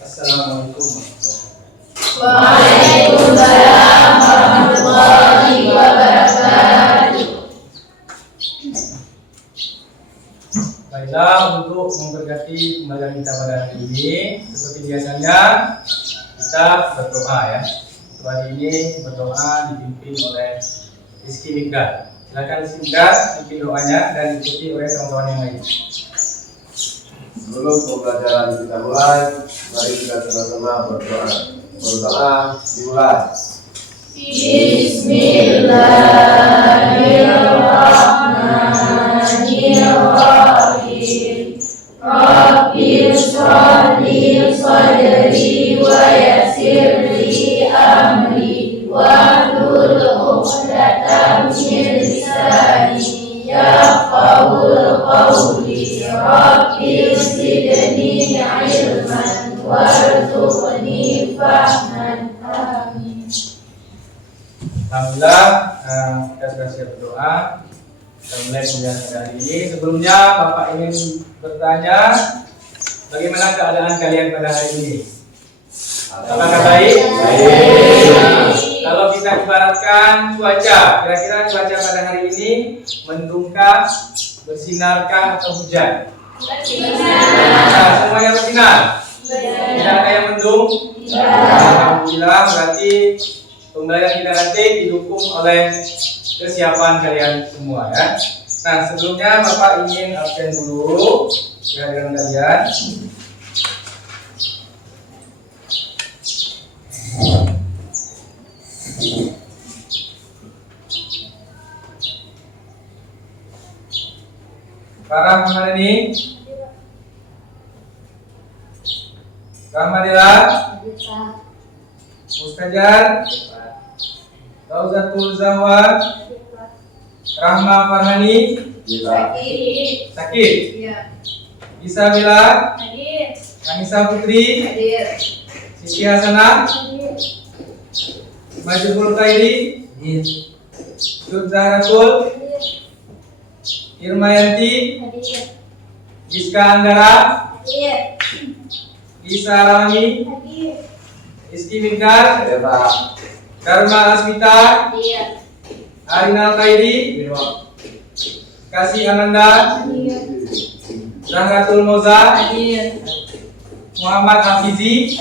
Assalamualaikum. Waalaikumsalam warahmatullahi wabarakatuh. Baiklah, untuk memberkati pembelajaran kita pada hari ini, seperti biasanya kita berdoa ya. Untuk hari ini berdoa dipimpin oleh Rizky Migdal. Silakan Rizky Migdal pimpin doanya dan diikuti oleh kawan-kawan yang lain. Sebelum pembelajaran kita mulai, mari kita sama-sama berdoa. Berdoa dimulai. Bismillahirrahmanirrahim. Rabbi sholli sadri wa yassir li amri wahlul 'uqdatam min lisani yafqahul qawli. Rabbi zidni ilman warzuqni fahman. Amin. Alhamdulillah, kita sudah siap berdoa. Kita mulai pembelajaran hari ini. Sebelumnya Bapak ingin bertanya, bagaimana keadaan kalian pada hari ini? Apakah baik? Nah, kalau kita ibaratkan cuaca, kira-kira cuaca pada hari ini mendungkah, bersinarkah atau hujan? Nah, semuanya bersinar. Tidak ada yang mendung. Alhamdulillah, berarti pembelajaran kita nanti didukung oleh kesiapan kalian semua ya. Nah, sebelumnya Bapak ingin absen dulu kehadiran kalian. Farah Muhammadi, Rahmadillah, Mustajar, Rauzatul Zawad, Rahma Farhani, Sakit, Isabila, Anissa Putri, Siti Hasanah, Majibul Khairi, Zahratul, Irmayanti, Iska Anggara, Isa Rani, Rizky Migdal, Dharma Asmita, Arinal Khairi, Kasih Ananda, Zahratul Moza, Muhammad Hafizi,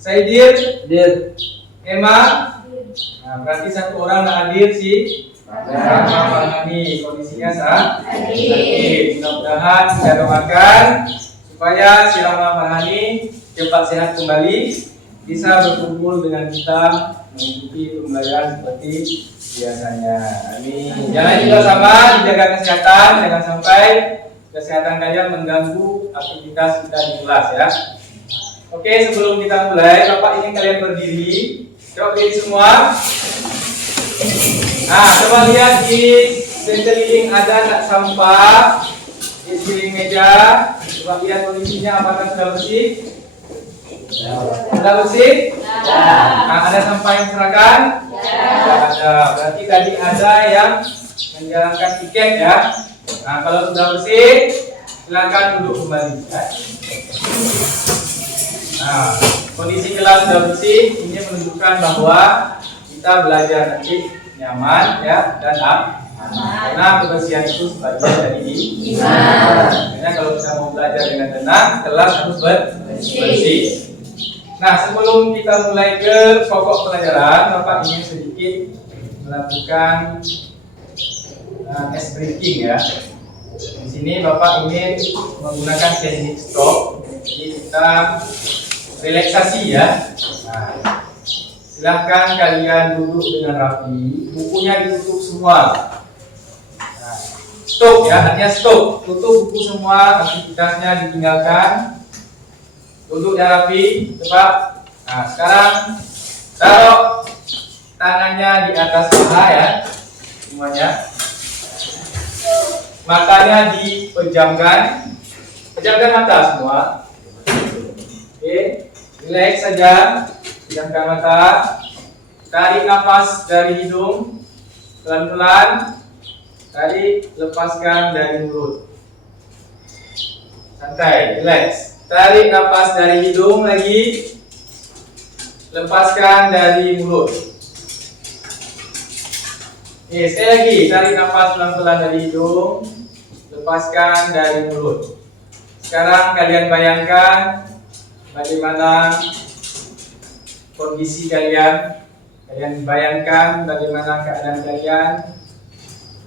Saidir, Emma. Nah, berarti satu orang tak hadir sih. Ini kondisinya sakit. Mudah-mudahan kita doakan supaya si Rahma Farhani cepat sehat kembali, bisa berkumpul dengan kita mengikuti pembelajaran seperti biasanya. Amin. Jangan juga sama dijaga kesehatan, jangan sampai kesehatan kalian mengganggu aktivitas kita di kelas ya. Oke, sebelum kita mulai, Bapak ingin kalian berdiri. Coba berdiri semua. Nah, coba lihat di sekeliling ada tak sampah di sekeliling meja. Coba lihat kondisinya apakah sudah bersih. Sudah bersih? Nah, ada sampah yang berserakan? Tidak ada. Berarti tadi ada yang menjalankan tiket ya. Nah, kalau sudah bersih, silakan duduk kembali. Nah, kondisi kelas sudah bersih, ini menunjukkan bahwa kita belajar nanti nyaman ya dan aman. Karena kebersihan itu sebagian dari iman. Karena kalau kita mau belajar dengan tenang, kelas harus bersih. Nah, sebelum kita mulai ke pokok pelajaran, Bapak ingin sedikit melakukan ice breaking ya. Di sini Bapak ingin menggunakan teknik stop. Jadi kita relaksasi ya. Nah, silahkan kalian duduk dengan rapi, bukunya ditutup semua. Nah, stop ya, artinya stop, tutup buku semua, aktivitasnya ditinggalkan. Duduk yang rapi, coba. Nah, sekarang taruh tangannya di atas paha ya, semuanya. Matanya dipejamkan, pejamkan mata semua. Oke, relax saja, pejamkan mata. Tarik nafas dari hidung pelan-pelan, tarik, lepaskan dari mulut. Santai, relax. Tarik nafas dari hidung lagi. Lepaskan dari mulut. Oke, sekali lagi. Tarik nafas pelan-pelan dari hidung. Lepaskan dari mulut. Sekarang kalian bayangkan bagaimana kondisi kalian. Kalian bayangkan bagaimana keadaan kalian.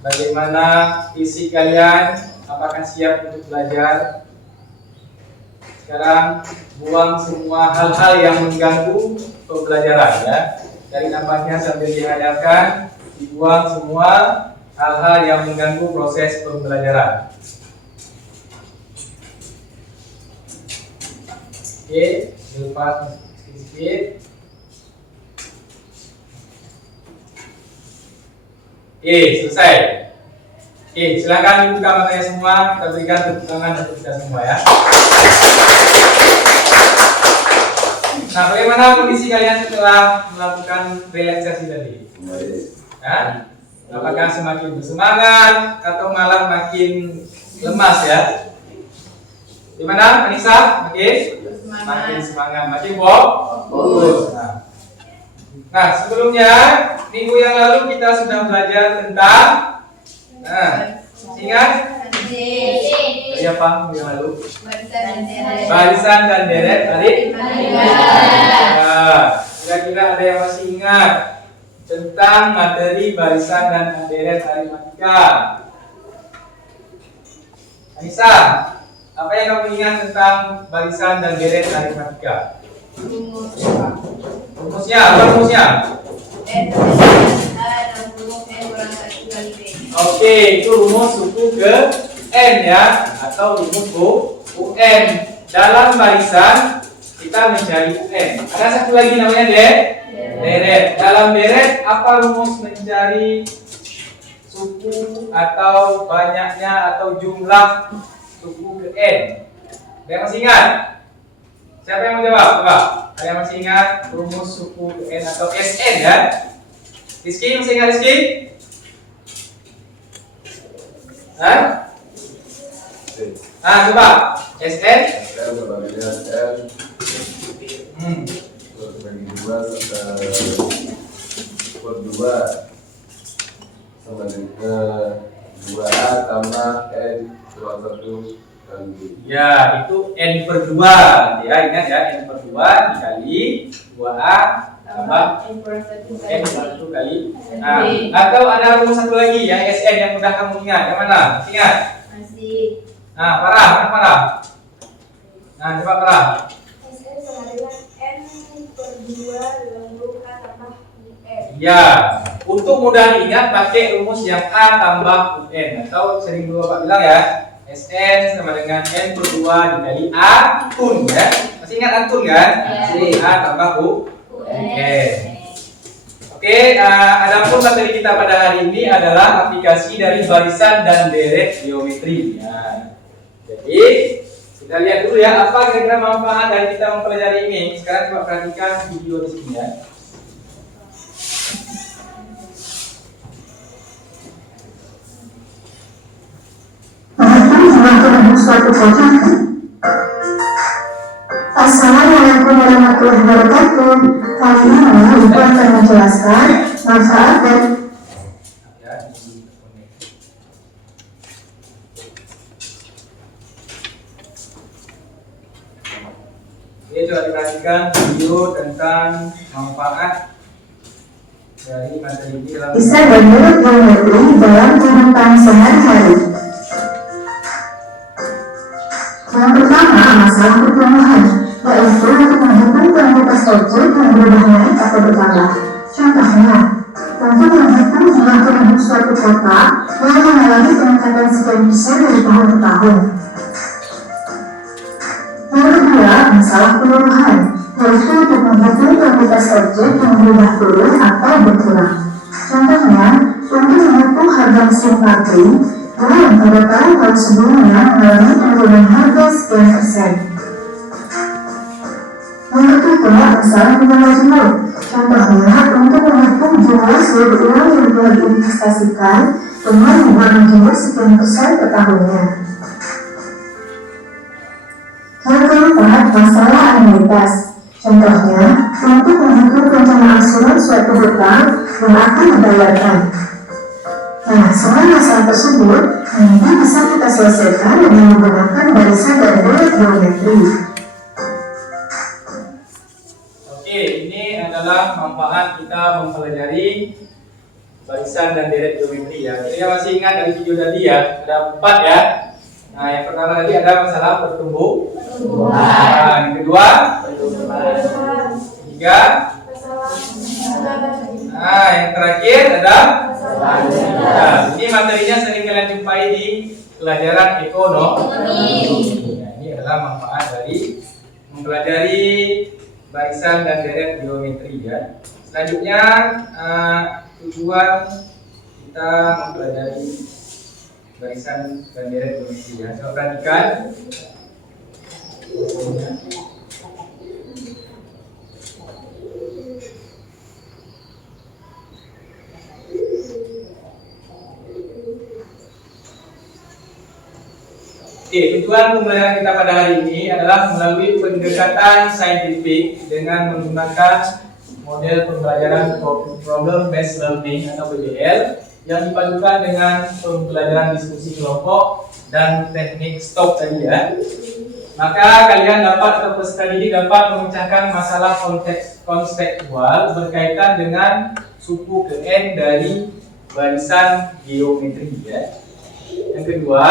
Bagaimana fisik kalian. Apakah siap untuk belajar? Sekarang buang semua hal-hal yang mengganggu pembelajaran ya. Dari nampaknya sambil dihayalkan, dibuang semua hal-hal yang mengganggu proses pembelajaran. Oke, lepas sedikit. Oke, selesai. Oke, silakan dibuka matanya semua. Kita berikan tepuk tangan untuk kita semua ya. Nah, bagaimana kondisi kalian setelah melakukan relaksasi tadi? Ya? Apakah semakin bersemangat atau malah makin lemas ya? Gimana, Anissa? Makin semangat, makin fokus. Nah, sebelumnya minggu yang lalu kita sudah belajar tentang ingat? Apa minggu yang lalu? Barisan dan deret tadi. Kira-kira ada yang masih ingat tentang materi barisan dan deret aritmatika? Anissa, apa yang kamu ingat tentang barisan dan deret aritmatika? Rumusnya, apa rumusnya? Oke, itu rumus suku ke N ya, atau rumus UN. Dalam barisan kita mencari UN. Ada satu lagi namanya deret. Dalam deret apa rumus mencari suku atau banyaknya atau jumlah suku ke N? Ada yang masih ingat? Siapa yang mau jawab? Coba. Ada yang masih ingat rumus suku ke N atau SN ya? Rizky masih ingat Rizky? Hah? Coba SN Sebagian N terus bagi 2 per 2 sama dengan 2A tambah N kurang 1 kali. Ya, itu N per 2 ya, ingat ya, N per 2 dikali 2A tambah N per 1 kali. Nah, atau ada rumus satu lagi yang SN yang mudah kamu ingat, yang mana? Ingat? Masih. Nah, Farah. Nah, coba Farah. SN sama dengan N per 2 lembut A tambah UN. Ya, untuk mudah diingat pakai rumus yang A tambah UN atau sering dulu Bapak bilang ya, SN sama dengan N per 2 dikali A kun ya. Masih ingat akun kan? Jadi A tambah UN. Oke, adapun materi kita pada hari ini adalah aplikasi dari barisan dan deret geometri. Ya. Jadi kita lihat dulu ya apa kira-kira manfaat dari kita mempelajari ini. Sekarang coba perhatikan video di sini ya. Suatu kotak. Assalamualaikum warahmatullahi wabarakatuh. Kali ini Ibu akan menjelaskan manfaat dan Oke, coba diperhatikan video tentang manfaat dari materi ini dalam bisa menurut geometri dalam kehidupan sehari-hari. Yang pertama, masalah pertumbuhan, yaitu untuk menghitung kuantitas objek yang berubah naik atau bertambah. Contohnya, untuk menghitung jumlah penduduk suatu kota yang mengalami peningkatan sekian persen dari tahun ke tahun. Yang kedua, masalah peluruhan, yaitu untuk menghitung kuantitas objek yang berubah turun atau berkurang. Contohnya, untuk menghitung harga mesin parkir yang pada tahun sebelumnya mengalami penurunan harga sekian persen. Yang ketiga, masalah jumlah jumlah. Contohnya, untuk menghitung jumlah seluruh uang yang telah diinvestasikan dengan membagi jumlah sekian persen per tahunnya. masalah anuitas. Contohnya, untuk menghitung rencana angsuran suatu hutang yang akan dibayarkan. Nah, soal masalah tersebut nanti bisa kita selesaikan dengan menggunakan barisan dan deret geometri. Oke, ini adalah manfaat kita mempelajari barisan dan deret geometri ya. Kita masih ingat dari video tadi ya, ada 4 ya. Nah, yang pertama tadi ada masalah pertumbuhan. Nah, yang kedua, ketiga. Nah, yang terakhir ada. Nah, ini materinya sering kalian jumpai di pelajaran ekonomi. Nah, ini adalah manfaat dari mempelajari barisan dan deret geometri ya. Selanjutnya tujuan kita mempelajari barisan dan deret geometri ya. Coba perhatikan. Oke, tujuan pembelajaran kita pada hari ini adalah melalui pendekatan saintifik dengan menggunakan model pembelajaran problem based learning atau PBL yang dipadukan dengan pembelajaran diskusi kelompok dan teknik STOP tadi ya. Maka kalian dapat atau peserta didik dapat memecahkan masalah konseptual berkaitan dengan suku ke N dari barisan geometri ya. Yang kedua,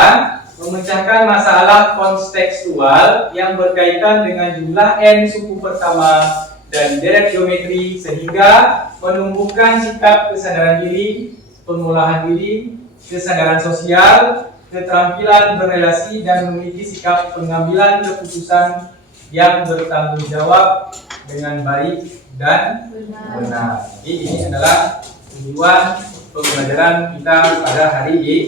memecahkan masalah kontekstual yang berkaitan dengan jumlah N suku pertama dan deret geometri sehingga menumbuhkan sikap kesadaran diri, pengolahan diri, kesadaran sosial, keterampilan berrelasi dan memiliki sikap pengambilan keputusan yang bertanggung jawab dengan baik dan benar. Jadi ini adalah tujuan pembelajaran kita pada hari ini.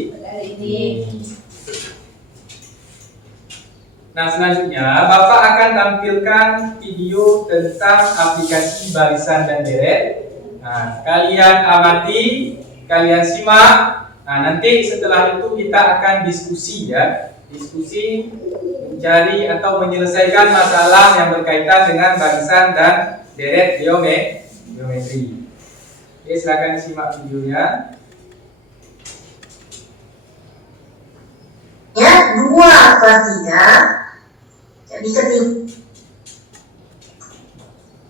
Nah, selanjutnya Bapak akan tampilkan video tentang aplikasi barisan dan deret. Nah, kalian amati, kalian simak. Nah, nanti setelah itu kita akan diskusi ya. Diskusi mencari atau menyelesaikan masalah yang berkaitan dengan barisan dan deret geometri. Oke, silakan simak videonya. Ya, 2/3. Jadi ketik.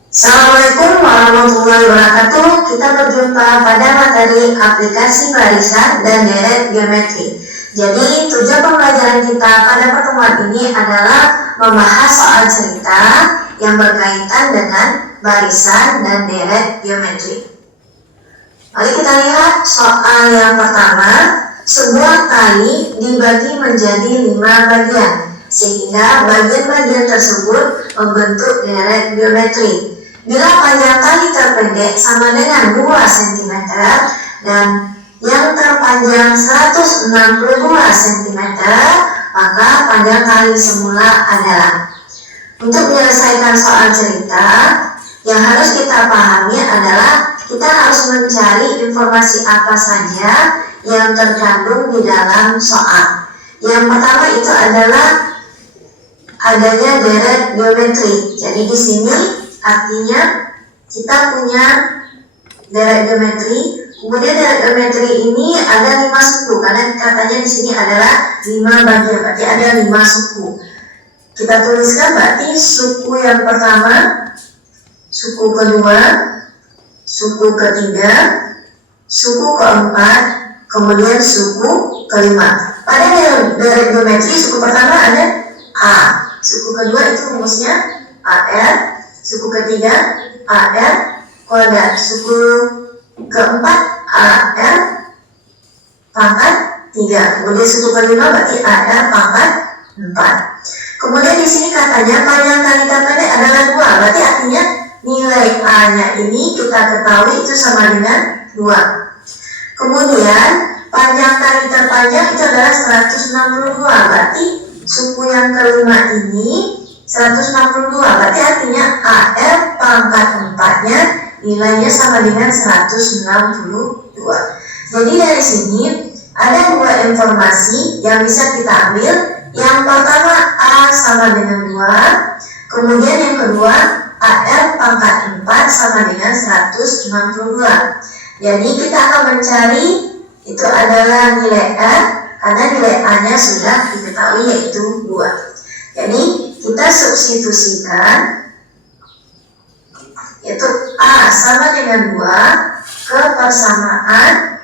Assalamualaikum warahmatullahi wabarakatuh. Kita berjumpa pada materi aplikasi barisan dan deret geometri. Jadi tujuan pembelajaran kita pada pertemuan ini adalah membahas soal cerita yang berkaitan dengan barisan dan deret geometri. Mari kita lihat soal yang pertama. Sebuah tali dibagi menjadi 5 bagian, sehingga bagian-bagian tersebut membentuk deret geometri. Bila panjang tali terpendek sama dengan 2 cm dan yang terpanjang 162 cm, maka panjang tali semula adalah. Untuk menyelesaikan soal cerita, yang harus kita pahami adalah kita harus mencari informasi apa saja yang terkandung di dalam soal. Yang pertama itu adalah adanya deret geometri. Jadi di sini artinya kita punya deret geometri. Kemudian deret geometri ini ada 5 suku karena katanya di sini adalah 5 bagian, berarti ada 5 suku. Kita tuliskan berarti suku yang pertama, suku kedua, suku ketiga, suku keempat, kemudian suku kelima. Pada deret geometri suku pertama ada A, suku kedua itu rumusnya AR, suku ketiga AR kuadrat, suku keempat AR pangkat 3, kemudian suku kelima berarti AR pangkat 4. Kemudian di sini katanya panjang tali terpendek adalah 2, berarti artinya nilai A-nya ini kita ketahui itu sama dengan 2. Kemudian panjang tali terpanjang itu adalah 162, berarti suku yang kelima ini 162, berarti artinya AR pangkat 4-nya nilainya sama dengan 162. Jadi dari sini ada 2 informasi yang bisa kita ambil. Yang pertama A sama dengan 2, Kemudian yang kedua, AR pangkat 4 sama dengan 162. Jadi kita akan mencari itu adalah nilai R, karena nilai A-nya sudah diketahui yaitu 2. Jadi kita substitusikan yaitu A sama dengan 2 ke persamaan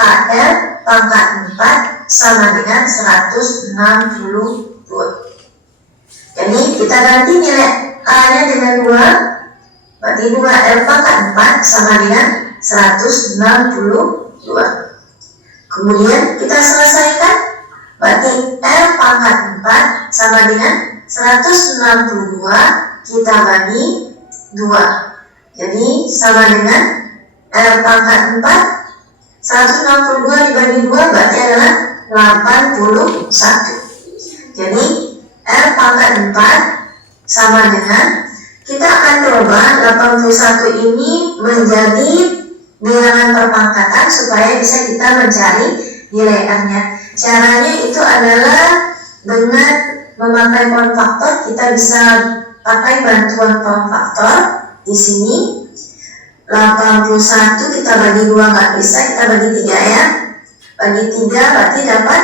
AR pangkat 4 sama dengan 162. Jadi kita ganti nilai A-nya dengan 2, berarti 2R pangkat 4 sama dengan 162. Kemudian kita selesaikan, berarti R pangkat 4 sama dengan 162 kita bagi 2. Jadi sama dengan R pangkat 4, 162 dibagi 2 berarti adalah 81. Jadi R pangkat 4 sama dengan, kita akan coba 81 ini menjadi bilangan perpangkatan supaya bisa kita mencari nilai R-nya. Caranya itu adalah dengan memakai poin faktor. Kita bisa pakai bantuan poin faktor. Di sini 81 kita bagi 2 nggak bisa, kita bagi 3 ya. Bagi 3 berarti dapat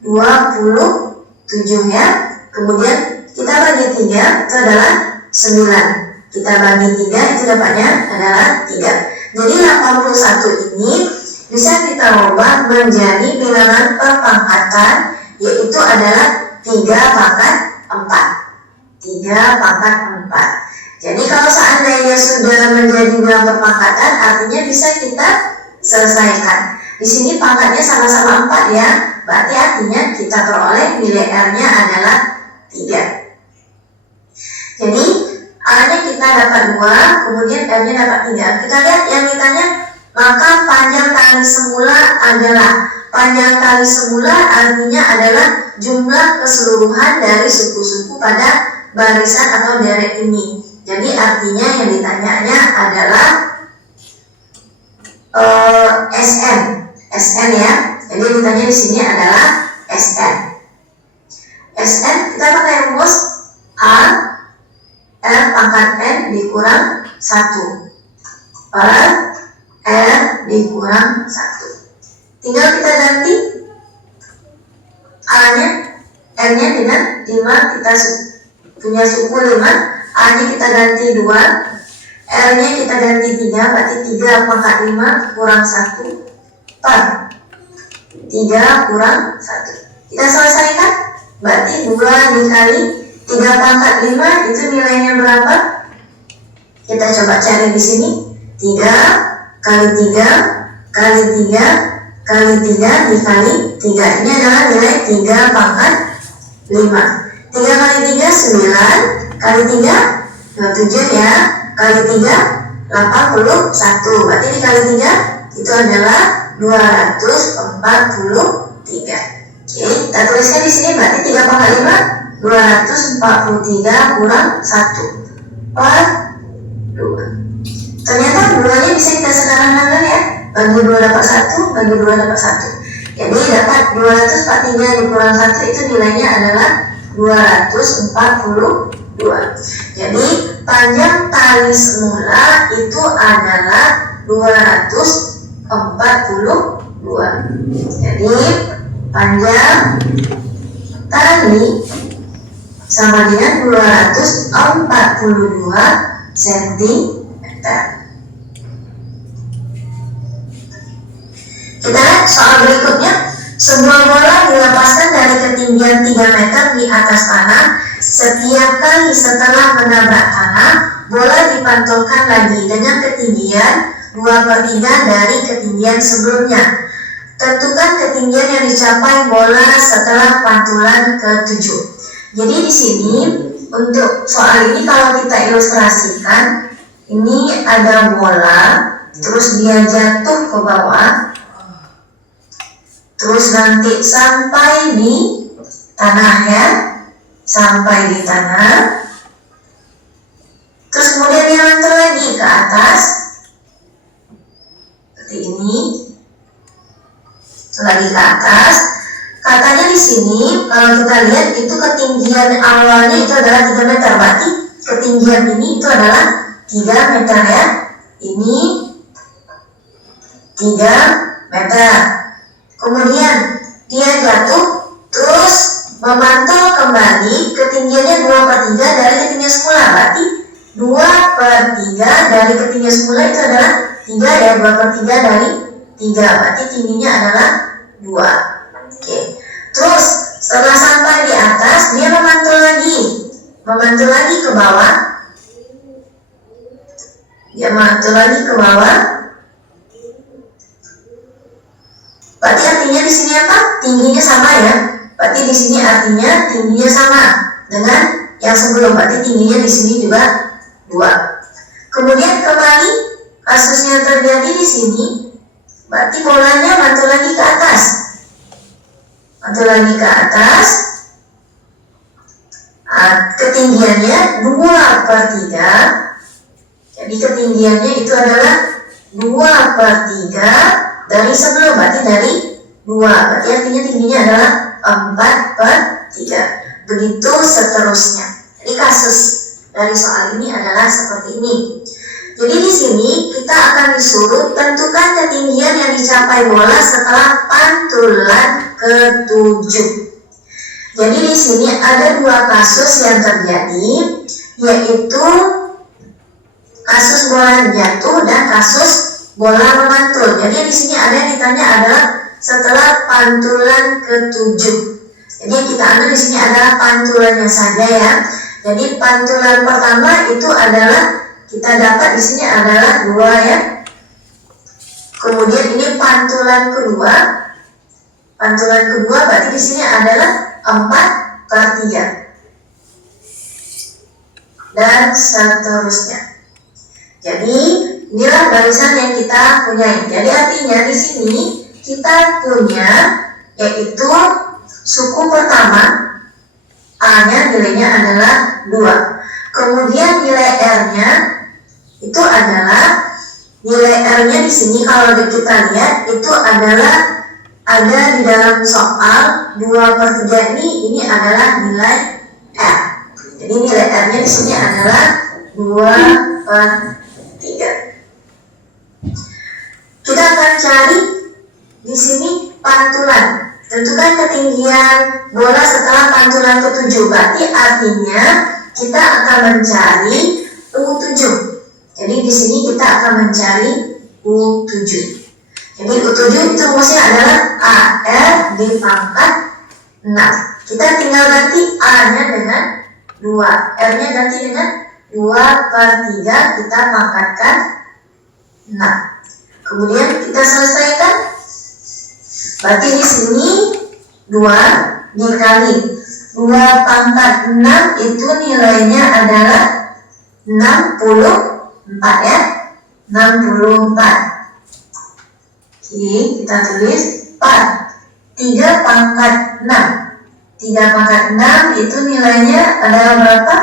27 ya. Kemudian kita bagi 3 itu adalah 9. Kita bagi 3 itu dapatnya adalah 3. Jadi 81 ini bisa kita ubah menjadi bilangan perpangkatan, yaitu adalah 3 pangkat 4. 3 pangkat 4. Jadi kalau seandainya sudah menjadi bilangan perpangkatan, artinya bisa kita selesaikan. Di sini pangkatnya sama-sama 4 ya, berarti artinya kita peroleh nilai R-nya adalah 3. Jadi A-nya kita dapat 2, kemudian R-nya dapat 3. Kita lihat yang ditanya, maka panjang tali semula adalah, panjang tali semula artinya adalah jumlah keseluruhan dari suku-suku pada barisan atau deret ini. Jadi artinya yang ditanyanya adalah SN ya. Jadi yang ditanya di sini adalah SN. SN kita pakai rumus A R pangkat N dikurang 1 per R dikurang 1. Tinggal kita ganti A-nya, N-nya dengan 5, kita punya suku 5, A-nya kita ganti 2, R-nya kita ganti 3, berarti 3 pangkat 5 kurang 1 per 3 kurang 1. Kita selesaikan, berarti 2 dikali 3 pangkat 5 itu nilainya berapa? Kita coba cari di sini. 3 kali 3 kali 3 kali 3 dikali 3. Ini adalah nilai 3 pangkat 5. 3 kali 3 9 kali 3 27 ya. Kali 3 81. Berarti dikali 3 itu adalah 243. Oke, kita tuliskan di sini, berarti 3 pangkat 5 243 kurang 1 per 2. Ternyata 2-nya bisa kita sederhanakan ya. Bagi 2 dapat 1, bagi 2 dapat 1. Jadi dapat 243 dikurang 1 itu nilainya adalah 242. Jadi panjang tali semula itu adalah 242. Jadi panjang tali sama dengan 242 cm. Kita lihat soal berikutnya. Sebuah bola dilepaskan dari ketinggian 3 meter di atas tanah. Setiap kali setelah menabrak tanah, bola dipantulkan lagi dengan ketinggian 2/3 dari ketinggian sebelumnya. Tentukan ketinggian yang dicapai bola setelah pantulan ke-7. Jadi di sini untuk soal ini kalau kita ilustrasikan, ini ada bola, terus dia jatuh ke bawah, terus nanti sampai di tanah ya, sampai di tanah, terus kemudian dia mantul lagi ke atas, seperti ini, lagi ke atas. Katanya di sini kalau kita lihat itu ketinggian awalnya itu adalah 3 meter. Berarti ketinggian ini itu adalah 3 meter ya. Ini 3 meter. Kemudian dia jatuh terus memantul kembali, ketinggiannya 2/3 dari ketinggian semula. Berarti 2/3 dari ketinggian semula itu adalah 3 ya, 2/3 dari 3. Berarti tingginya adalah 2. Oke. Terus setelah sampai di atas dia memantul lagi ke bawah. Dia memantul lagi ke bawah. Berarti artinya di sini apa? Tingginya sama ya. Berarti di sini artinya tingginya sama dengan yang sebelum. Berarti tingginya di sini juga 2. Kemudian kembali kasusnya terjadi di sini. Berarti bolanya mantul lagi ke atas. Mantul lagi ke atas. Ketinggiannya 2/3. Jadi ketinggiannya itu adalah 2/3 dari sebelum. Berarti dari 2. Berarti artinya tingginya adalah 4/3. Begitu seterusnya. Jadi kasus dari soal ini adalah seperti ini. Jadi di sini kita akan disuruh tentukan ketinggian yang dicapai bola setelah pantulan ke-7. Jadi di sini ada 2 kasus yang terjadi, yaitu kasus bola jatuh dan kasus bola memantul. Jadi di sini ada yang ditanya adalah setelah pantulan ke-7. Jadi yang kita ambil di sini adalah pantulannya saja ya. Jadi pantulan pertama itu adalah kita dapat di sini adalah 2 ya. Kemudian ini pantulan kedua. Pantulan kedua berarti di sini adalah 4/3. Dan seterusnya. Jadi inilah barisan yang kita punya. Jadi artinya di sini kita punya yaitu suku pertama A-nya nilainya adalah 2. Kemudian nilai R-nya itu adalah nilai R-nya di sini kalau kita lihat itu adalah ada di dalam soal 2/3 ini adalah nilai R. Jadi nilai R-nya di sini adalah 2/3. Kita akan cari di sini pantulan. Tentukan ketinggian bola setelah pantulan ke-7. Berarti artinya kita akan mencari U7. Jadi di sini kita akan mencari U7. Jadi U7 itu rumusnya adalah AR dipangkat 6. Kita tinggal ganti A-nya dengan 2, R-nya ganti dengan 2/3, kita pangkatkan 6. Kemudian kita selesaikan. Berarti di sini 2 dikali 2/6 itu nilainya adalah 64 ya. 64. Oke, kita tulis 4. 3/6. 3/6 itu nilainya adalah berapa?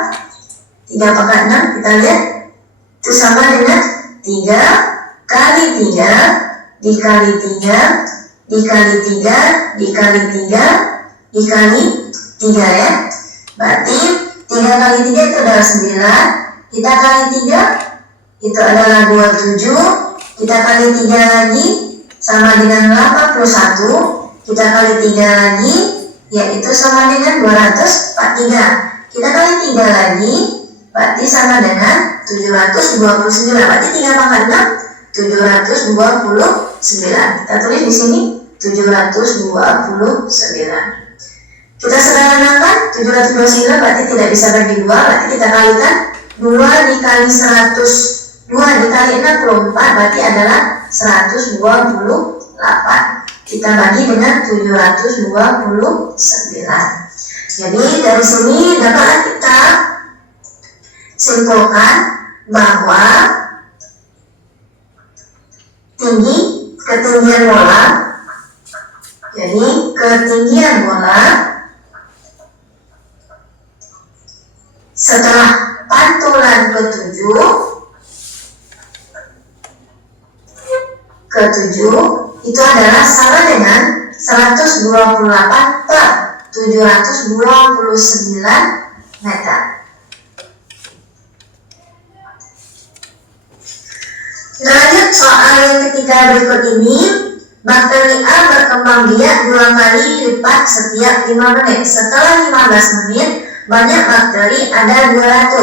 3/6 kita lihat itu sama dengan 3 kali 3 dikali 3 dikali 3 dikali 3 dikali 3 ya. Berarti 3 kali 3 itu adalah 9. Kita kali 3 itu adalah 27. Kita kali 3 lagi sama dengan 81. Kita kali 3 lagi yaitu sama dengan 243. Kita kali 3 lagi berarti sama dengan 729. Berarti 3/6 729. Kita tulis di sini 729. Kita sederhanakan 729 berarti tidak bisa bagi 2. Berarti kita kalikan 2 dikali 100. 2 dikali 64 berarti adalah 128. Kita bagi dengan 729. Jadi dari sini dapat kita simpulkan bahwa ketinggian bola. Jadi ketinggian bola setelah pantulan ke-7 itu adalah sama 128 per 729 meter. Kita lanjut soal yang ketiga berikut ini. Bakteri A berkembang biak 2 kali lipat setiap 5 menit. Setelah 15 menit, banyak bakteri ada 200.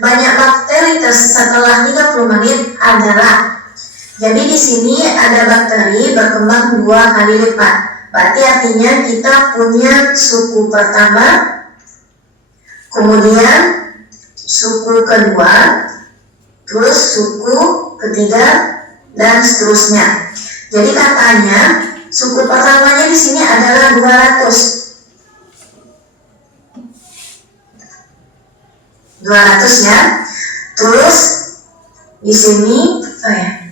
Banyak bakteri setelah 30 menit adalah. Jadi di sini ada bakteri berkembang 2 kali lipat. Berarti artinya kita punya suku pertama, kemudian suku kedua, terus suku ketiga, dan seterusnya. Jadi katanya suku pertamanya di sini adalah 200. 200 ya. Terus di sini ya.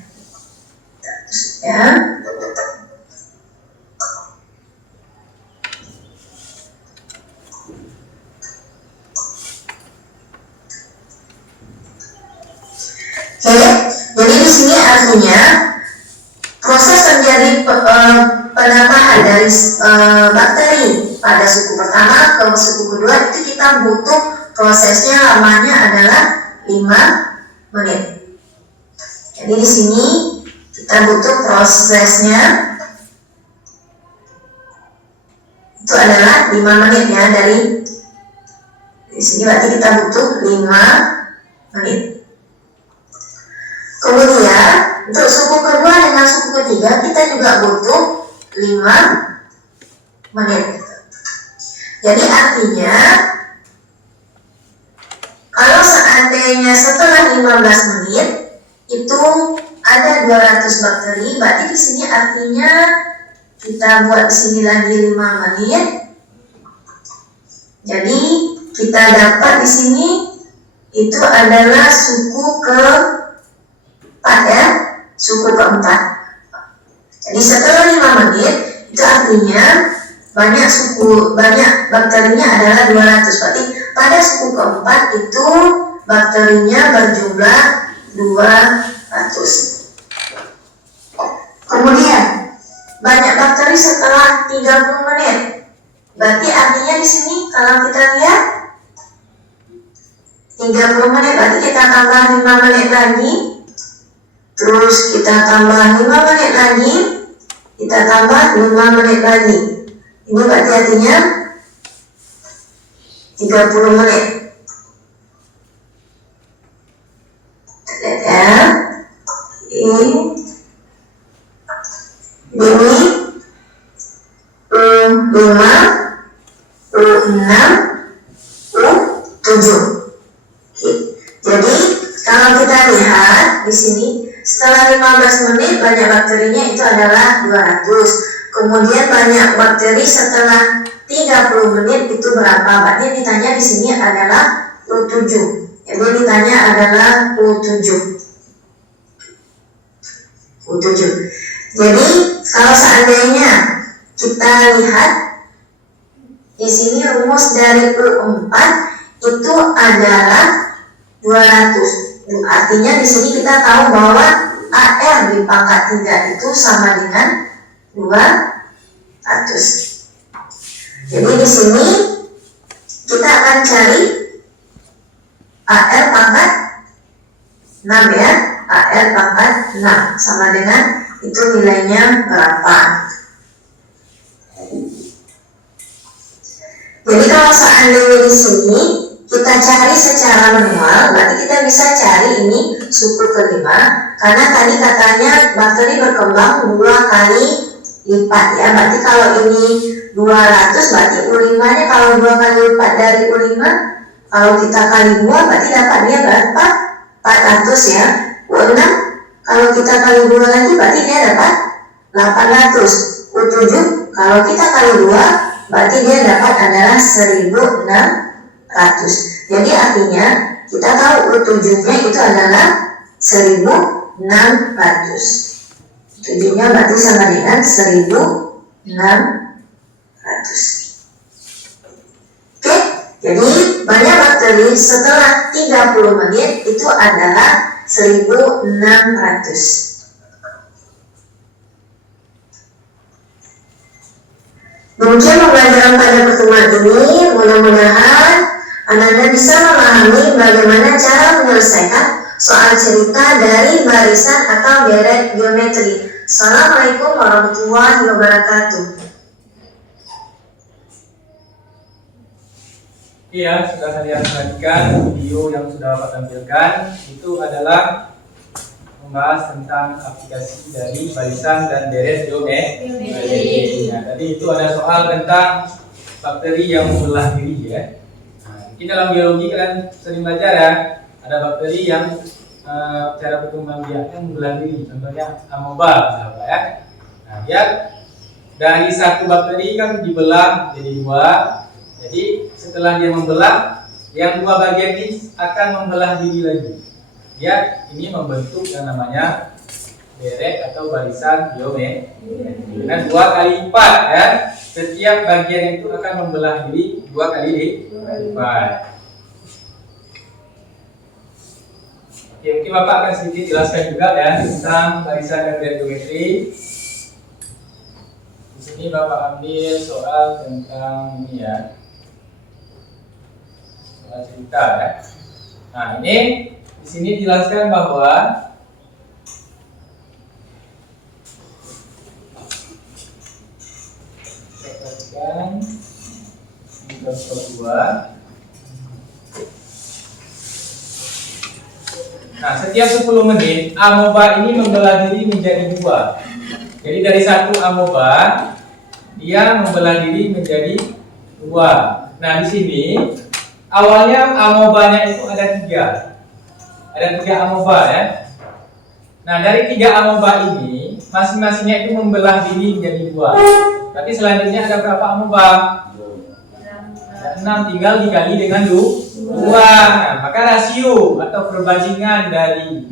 Jadi di sini artinya proses terjadi penambahan dari bakteri pada suku pertama ke suku kedua itu kita butuh prosesnya lamanya adalah 5 menit. Jadi di sini kita butuh prosesnya itu adalah 5 menit ya, dari sini berarti kita butuh 5 menit. Kemudian untuk suku kedua dengan suku ketiga kita juga butuh 5 menit. Jadi artinya kalau seandainya setelah 15 menit itu ada 200 bakteri, berarti di sini artinya kita buat di sini lagi 5 menit. Jadi kita dapat di sini itu adalah suku keempat ya, suku keempat. Jadi setelah 5 menit itu artinya banyak bakterinya adalah 200. Berarti pada suku keempat itu bakterinya berjumlah 200. Kemudian banyak bakteri setelah 30 menit. Berarti artinya di sini kalau kita lihat 30 menit, berarti kita tambah 5 menit lagi. Terus kita tambah 5 menit lagi. Kita tambah 5 menit lagi. Ini berarti artinya 30 menit. Lihat ya. Ini 7. Jadi kalau kita lihat di sini setelah 15 menit banyak bakterinya itu adalah 200. Kemudian banyak bakteri setelah 30 menit itu berapa? Berarti ditanya di sini adalah 27. Jadi ditanya adalah 27. Jadi kalau seandainya kita lihat di sini rumus dari U4 itu adalah 200. Artinya di sini kita tahu bahwa AR di pangkat 3 itu sama dengan 200. Jadi di sini kita akan cari AR pangkat 6 ya. AR pangkat 6 sama dengan itu nilainya berapa. Jadi kalau seandainya di sini kita cari secara manual, berarti kita bisa cari ini suku kelima, karena tadi katanya bakteri berkembang 2 kali lipat ya. Berarti kalau ini 200, berarti U5 nya kalau 2 kali lipat dari U5, kalau kita kali 2 berarti dapat dia berapa? 400 ya. U6 kalau kita kali 2 lagi berarti dia dapat 800. U7 kalau kita kali 2 berarti dia dapat adalah 1600. Jadi artinya kita tahu U7 nya itu adalah 1600. 7 nya berarti sama dengan 1600. Oke, jadi banyak bakteri setelah 30 menit itu adalah 1600. Demikian pembelajaran pada pertemuan ini, mudah-mudahan Anda bisa memahami bagaimana cara menyelesaikan soal cerita dari barisan atau deret geometri. Assalamualaikum warahmatullahi wabarakatuh. Iya, sudah kalian perhatikan video yang sudah Bapak tampilkan itu adalah membahas tentang aplikasi dari barisan dan deret geometri. Nah, tadi itu ada soal tentang bakteri yang membelah diri ya. Nah, mungkin dalam biologi kalian sering belajar ya, ada bakteri yang cara perkembangan biaknya membelah diri, contohnya amoeba misalnya ya. Nah, dia dari satu bakteri kan dibelah jadi dua. Jadi setelah dia membelah, yang dua bagian ini akan membelah diri lagi. Dia ini membentuk yang namanya deret atau barisan geometri. Dengan 2 kali lipat ya. Setiap bagian itu akan membelah diri 2 kali lipat. Oke, mungkin Bapak akan sedikit jelaskan juga ya tentang barisan dan deret geometri. Di sini Bapak ambil soal tentang ini ya. Cerita ya. Nah, ini di sini dijelaskan bahwa perhatikan di contoh 2. Nah, setiap 10 menit amoeba ini membelah diri menjadi 2. Jadi dari satu amoeba dia membelah diri menjadi 2. Nah, di sini awalnya amobanya itu ada 3. Ada 3 amoeba ya. Nah, dari 3 amoeba ini masing-masingnya itu membelah diri menjadi 2. Tapi selanjutnya ada berapa amoeba? 6, tinggal dikali dengan 2. Nah, maka rasio atau perbandingan dari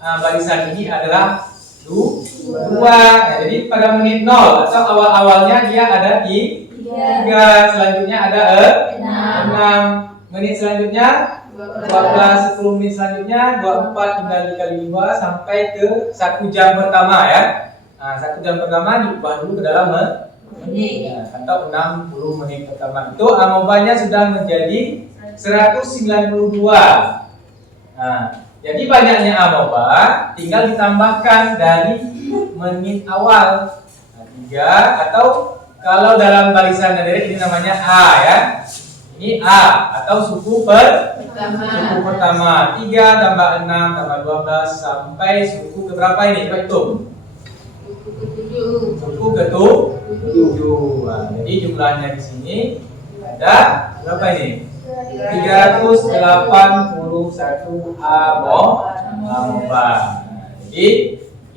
barisan ini adalah 2. Nah, jadi pada menit 0 atau awal-awalnya dia ada 3, selanjutnya ada 6, menit selanjutnya 12, 10 menit selanjutnya 24, tinggal dikali 2 sampai ke 1 jam pertama ya. Nah, 1 jam pertama diubah dulu ke dalam menit ya, atau 60 menit pertama. Itu amobanya sudah menjadi 192. Nah, jadi banyaknya amoeba tinggal ditambahkan dari menit awal. Nah, 3 atau kalau dalam barisan dan deret ini namanya A ya. Ini A atau suku pertama. 3 tambah 6 tambah 12 sampai suku ke berapa ini? Coba hitung. Suku ke-7. Nah, jadi jumlahnya di sini ada berapa ini? 381 amoeba. Jadi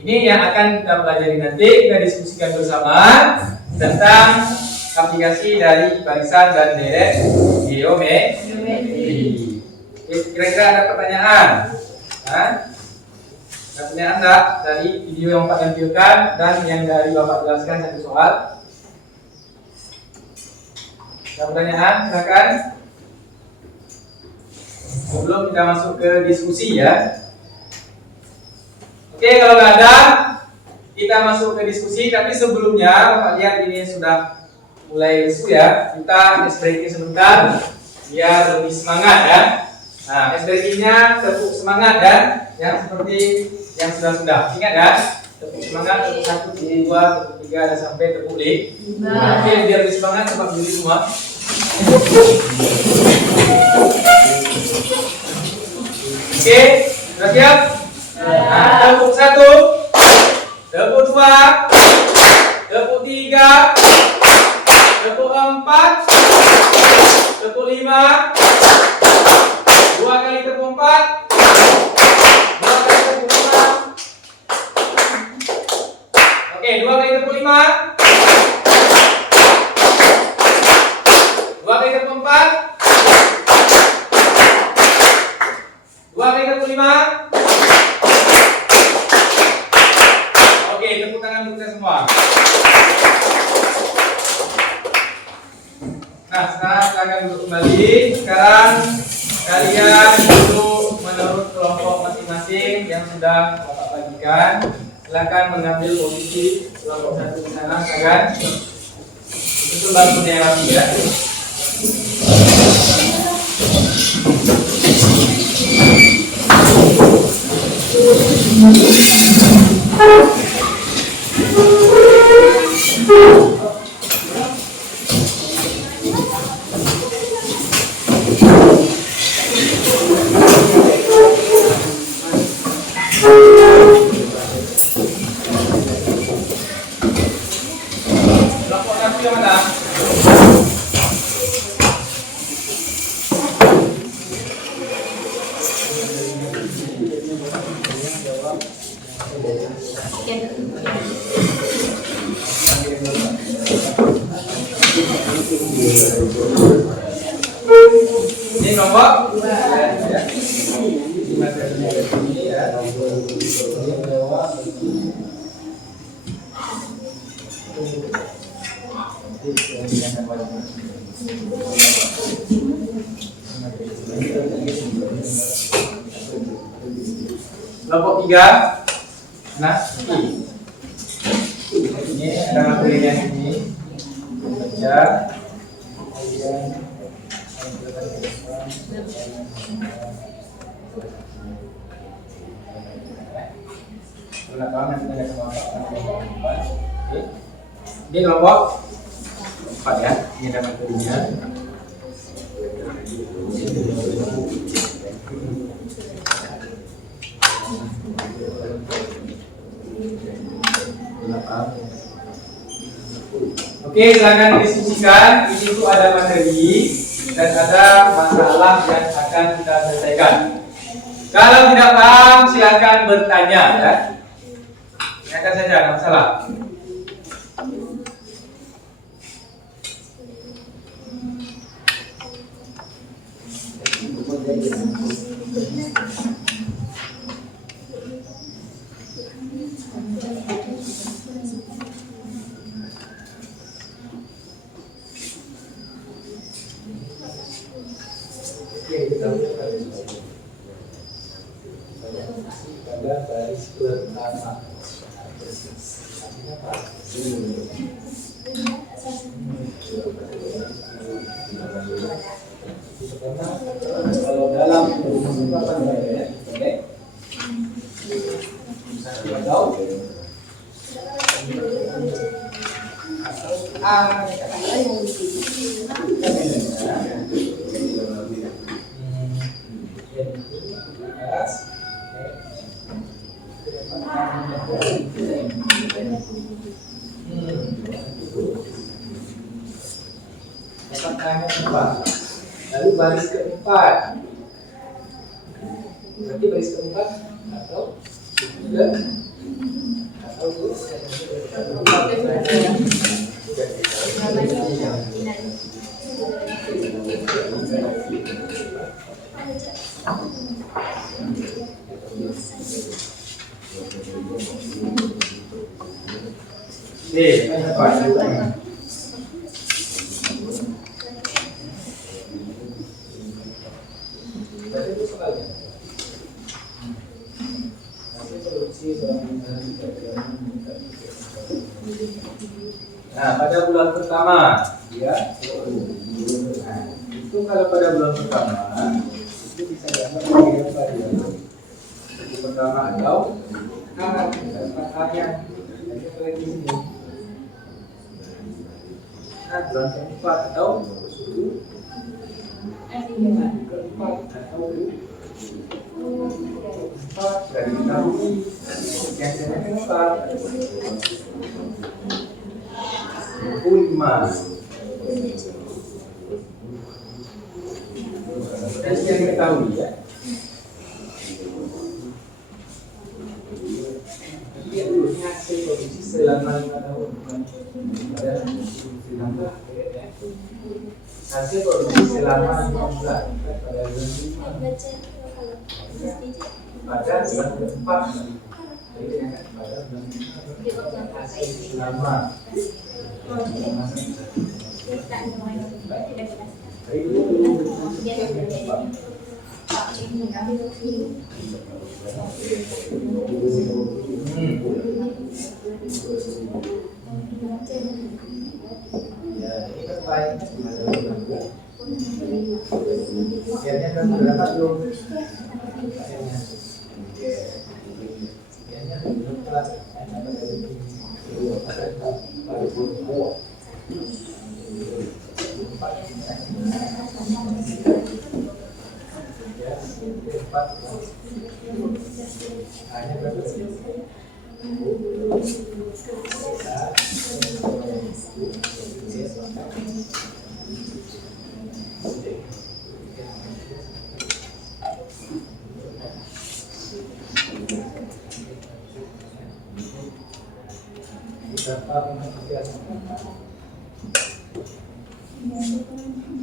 ini yang akan kita pelajari nanti, kita diskusikan bersama tentang aplikasi dari barisan dan deret geometri. Kira-kira ada pertanyaan? Ada pertanyaan enggak dari video yang Bapak tampilkan dan yang dari Bapak jelaskan satu soal? Ada pertanyaan? Silakan. Sebelum kita masuk ke diskusi ya. Oke, kalau nggak ada, kita masuk ke diskusi. Tapi sebelumnya, Bapak lihat ini sudah mulai lesu ya. Kita ice breaking sebentar, biar lebih semangat ya. Nah, ice breakingnya tepuk semangat dan yang seperti yang sudah. Ingat ya, tepuk semangat, tepuk 1, 2, tepuk 3, dan sampai tepuk 5. Oke, biar lebih semangat, coba berdiri semua. Oke, sudah siap? Nah, tepuk 1, tepuk 2, tepuk 3, tepuk 4, tepuk 5, 2 kali tepuk 4, 2 kali tepuk 5. Oke, 2 kali tepuk 5, 2 kali tepuk 4, 2 kali tepuk 5. Oke, tepuk tangan untuk kita semua. Nah, sekarang silakan duduk kembali. Sekarang kalian duduk menurut kelompok masing-masing yang sudah Bapak bagikan. Silakan mengambil posisi kelompok 1 di sana, silakan. Itu bantunya yang rapi ya. Kelompok rapi yang mana? Ini kelompok ya. Ini materinya ada sini ya. Kelompok 3. Nah, ini ada materinya sini. Baca. Ini kelompok 4 ya. Ini ada materinya. Oke, silakan diskusikan. Ini tuh ada materi dan ada masalah yang akan kita selesaikan. Kalau tidak paham, silakan bertanya ya. Tanyakan saja, nggak masalah. Oke, kita lihat pada baris pertama. Artinya apa? Kalau dalam apa namanya? Oke. Atau lalu baris keempat, berarti baris keempat atau tiga atau nah, pada bulan pertama ya. Nah, itu kalau pada bulan pertama itu bisa dianggap sebagai apa ya? Bulan pertama atau kakaknya lagi sini. Nah, bulan keempat atau suhu keempat atau keempat dari tahun yang keempat 25. Dan yang diketahui ya. Dia dulu hasil produksi selama 5 tahun. Pada ditambah ya. Hasil produksi selama 5 bulan pada bulan 5. Pada bulan keempat. Jadi pada bulan hasil selama Ya, ini kan baik. Akhirnya kan berapa belum? Akhirnya. Akhirnya belum kelas. Hanya berapa?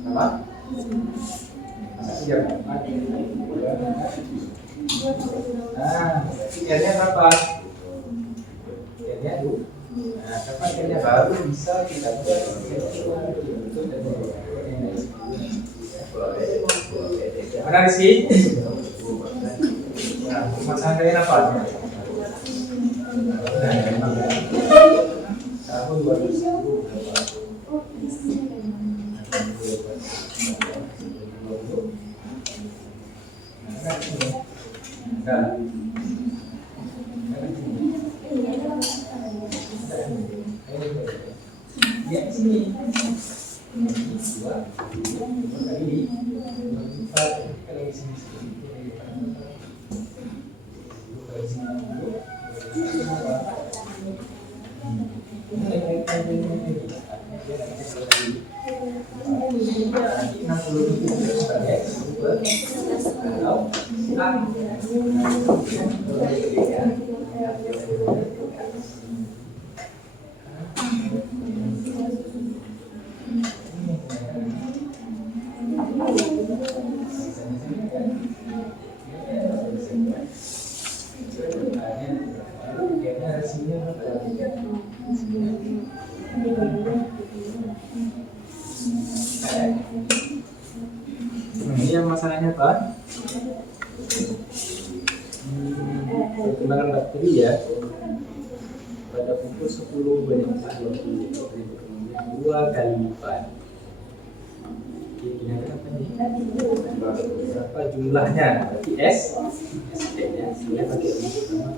Apa? Iya, nah, ikannya berapa? Ikannya dulu. Nah, kapan ikannya baru bisa kita buat? Mana sih? Nah, masalah kalian apa? Tahun 2010. Lihat sini. Dua. Kali ini. Kalau di sini. Ini yang masalahnya apa? Perkembangan bakteri ya. Pada pukul 10 banyak 2 kali lipat. Kira-kira apa nih? Berapa jumlahnya? Berarti S nya dia pakai ini sama.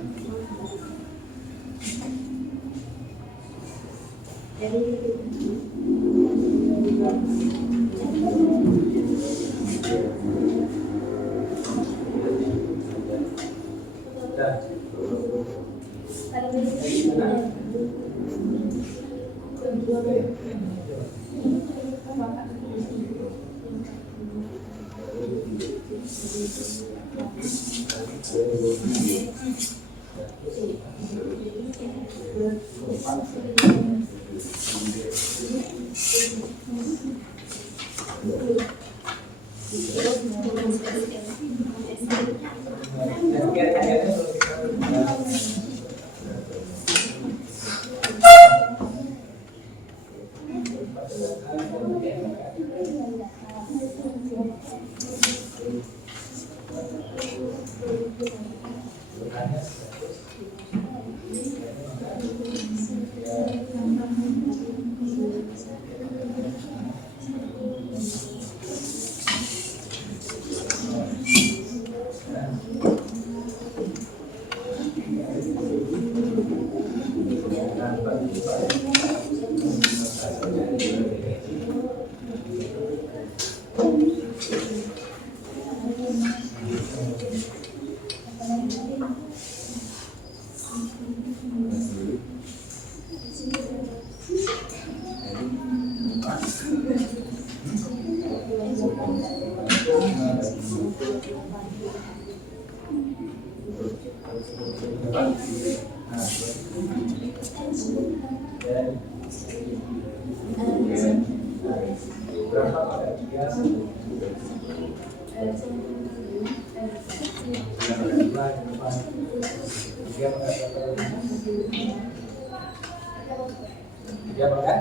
Tiga kan?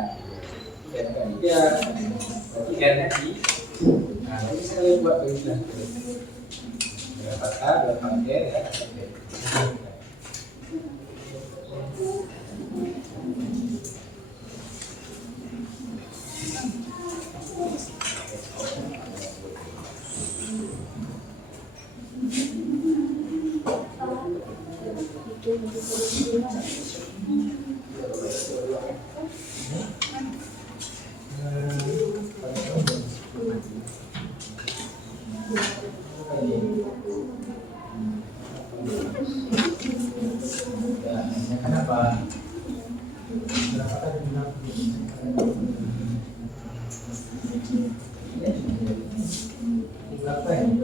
Tiga. Tiganya di. Nah, ini saya buat begini. Berapa K, berapa G ya? Kenapa? Berapa ya?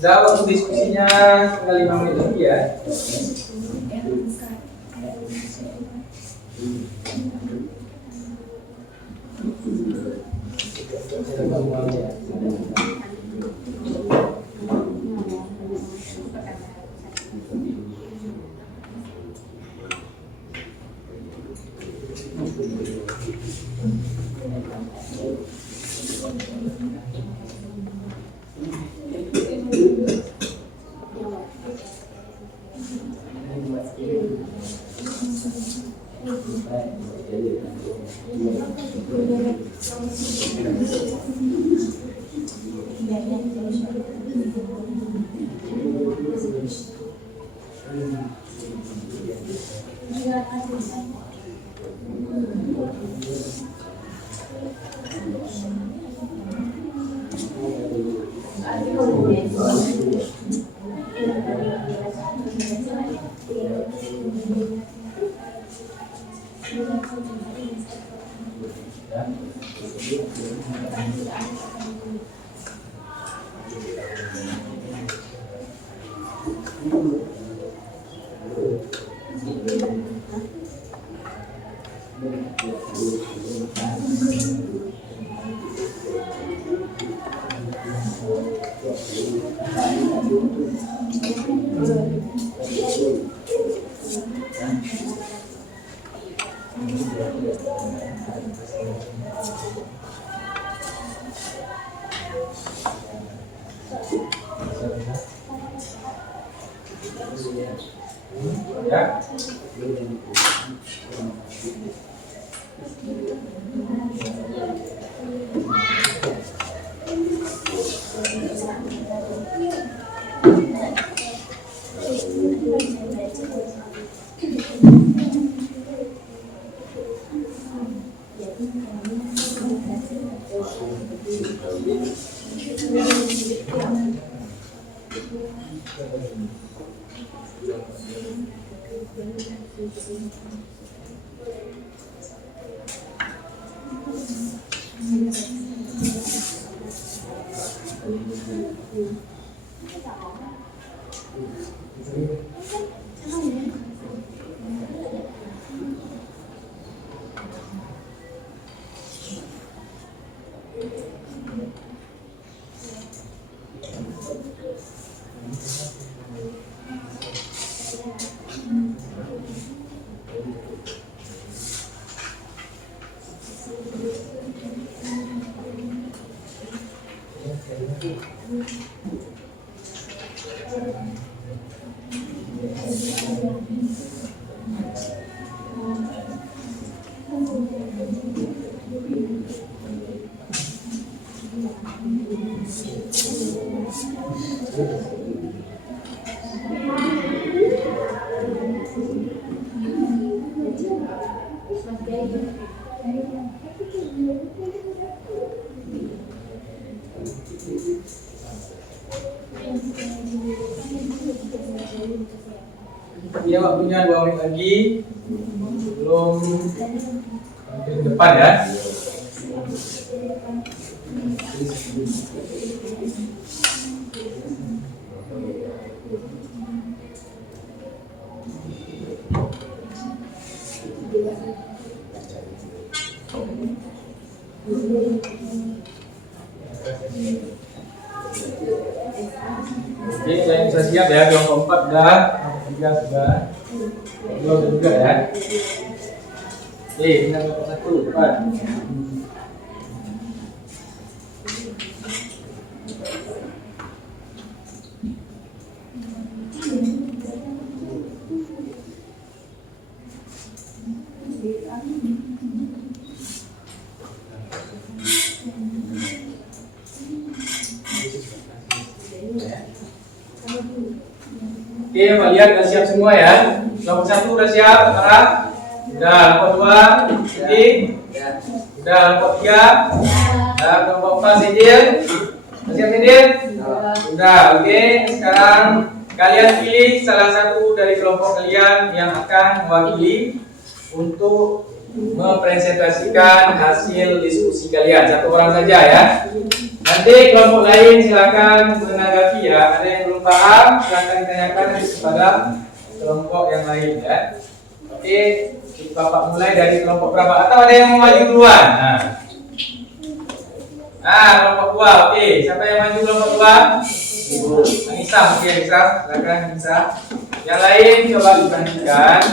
Waktu diskusinya tinggal 5 menit lagi ya. Ya. Ya, waktunya 2 menit lagi belum hampir ke depan ya. Oke, saya bisa siap ya, kelompok 4 udah, kelompok 3 sudah, kelompok 2 juga ya. Oke, ini kelompok 1, depan. Oke, Pak lihat udah siap semua ya. Kelompok 1 udah siap, sekarang udah. Kelompok 2, jadi udah. Kelompok 3, udah. Kelompok 4, Sidin. Udah siap, Sidin? Udah. Oke, sekarang kalian pilih salah satu dari kelompok kalian yang akan mewakili untuk mempresentasikan hasil diskusi kalian. Satu orang saja ya. Nanti kelompok lain silakan menanggapi ya. Ada yang belum paham silakan ditanyakan kepada kelompok yang lain ya. Oke, Bapak mulai dari kelompok berapa? Atau ada yang mau maju duluan? Kelompok 2. Oke, siapa yang maju kelompok 2? Ibu Anissa. Oke, Anissa, silakan Anissa. Yang lain coba diperhatikan.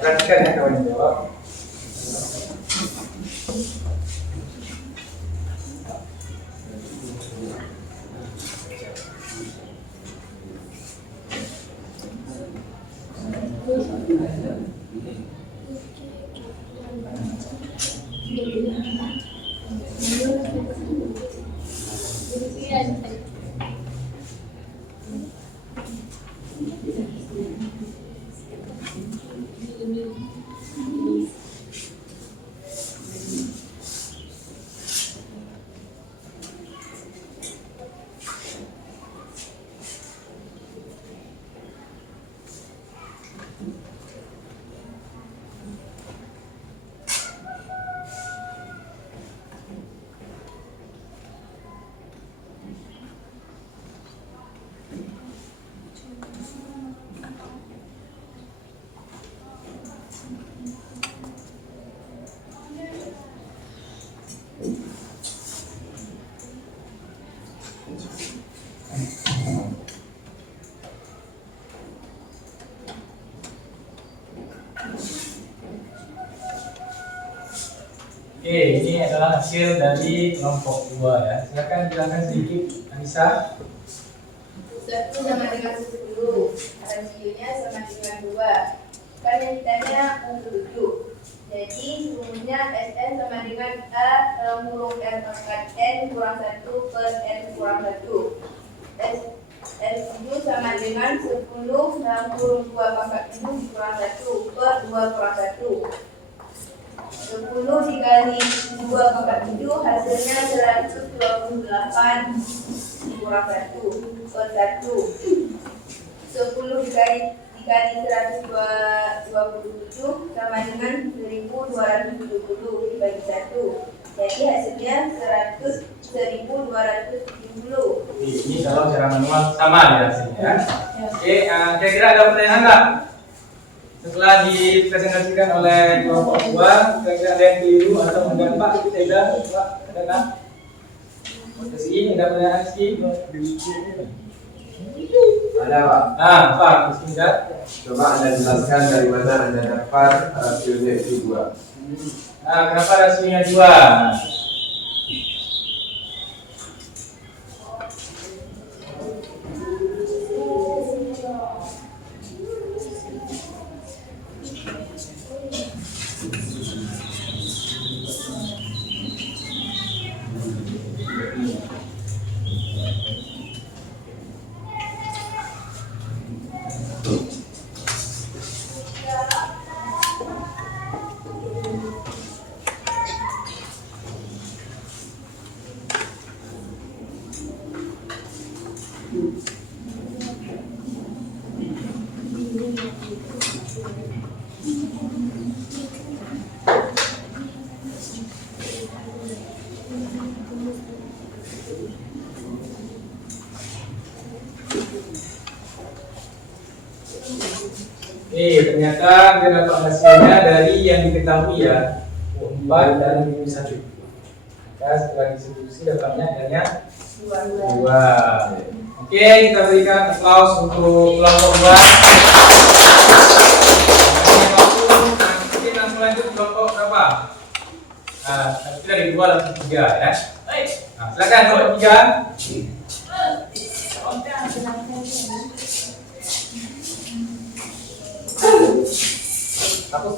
Perhatikan ya kawan jawab. Oke, ini adalah hasil dari kelompok 2 ya. Silakan jelaskan sedikit, Anissa. 1 sama dengan 10, rasionya sama dengan 2. Kan yang ditanya untuk 7. Jadi rumusnya Sn sama dengan A mulung R pangkat N kurang 1 per N kurang 1. S7 sama dengan 10 mulung 2 pangkat 7 kurang 1 per 2 kurang 1. 10 dikali 2 pangkat 7 hasilnya 128 kurang 1 per 1. 10 dikali 127 sama dengan 1270 dibagi 1. Jadi hasilnya 1270. Ini kalau secara manual sama ya hasilnya. Oke, kira-kira ada pertanyaan enggak? Setelah dipresentasikan oleh kelompok 2, kira-kira ada yang keliru atau enggak Pak? Tidak, Pak, ada enggak? Ini ada pertanyaan sih. Ada Pak. Nah, Pak, bismillah. Coba Anda jelaskan dari mana Anda dapat rasionya itu 2. Nah, kenapa rasionya 2? Ternyata dia dapat hasilnya dari yang diketahui ya, 4 dan minus 1. Maka setelah distribusi dapatnya hanya 2. Oke, kita berikan applause untuk kelompok 2. Nanti langsung lanjut kelompok berapa? Nah, nanti dari 2 langsung 3 ya. Nah, silakan kelompok 3. Aku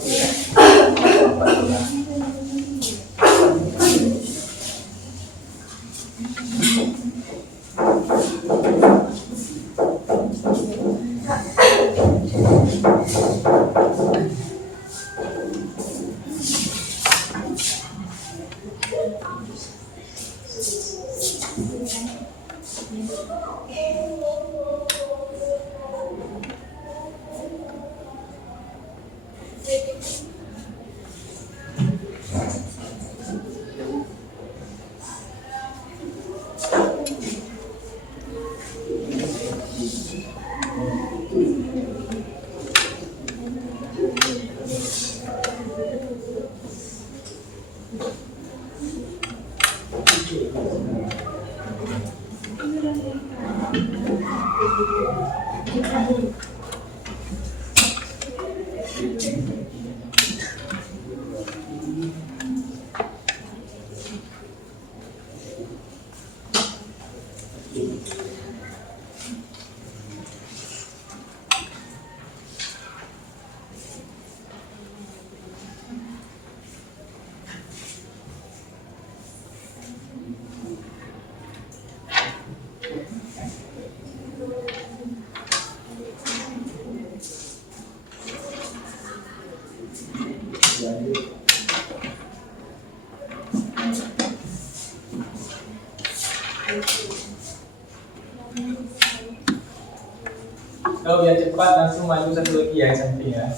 Kalau biar cepat langsung maju satu lagi ya samping ya.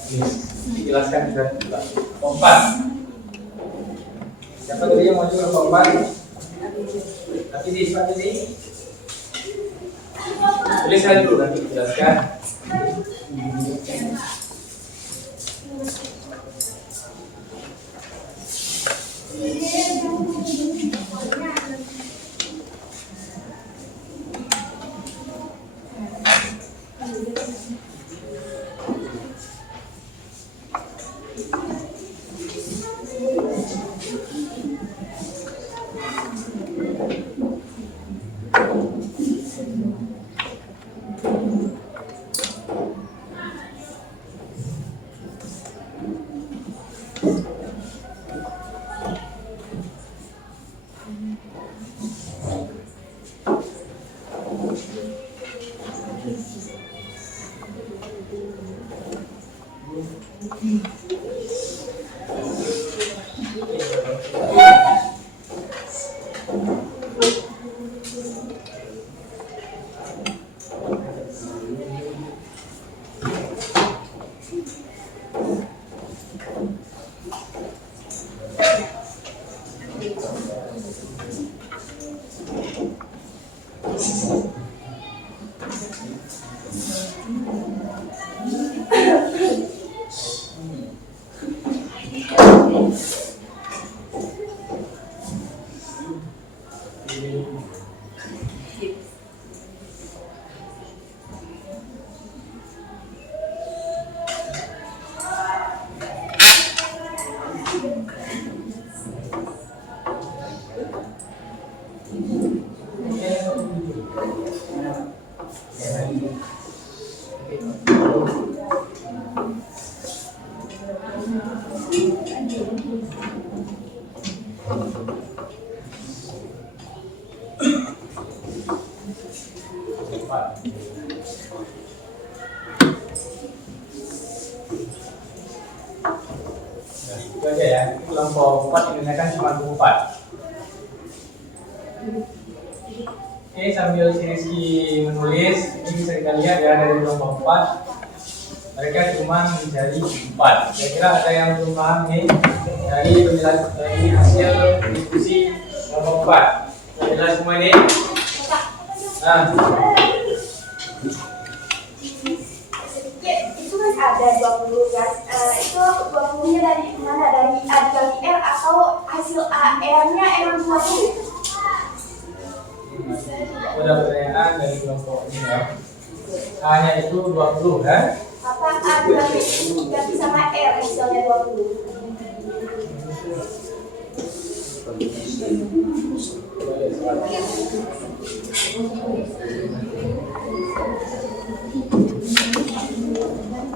Dijelaskan sudah 4. Siapa tadi yang maju ke 4? Tapi di depan ini. Tuliskan dulu nanti dijelaskan. Itu aja ya. Kelompok 4 digunakan cuma buku 4. Oke, sambil si Rizky menulis, ini bisa kita lihat ya dari kelompok 4 mereka cuma mencari 4. Kira-kira ada yang belum paham nih dari penjelasan dari hasil diskusi kelompok 4. Jelas semua ini? Nah, Itu kan ada 20 kan, itu 20-nya dari mana? Dari A dikali R atau hasil AR-nya emang 20? udah pertanyaan dari kelompok ini ya. A-nya itu 20 kan? Apa A diganti sama R hasilnya 20?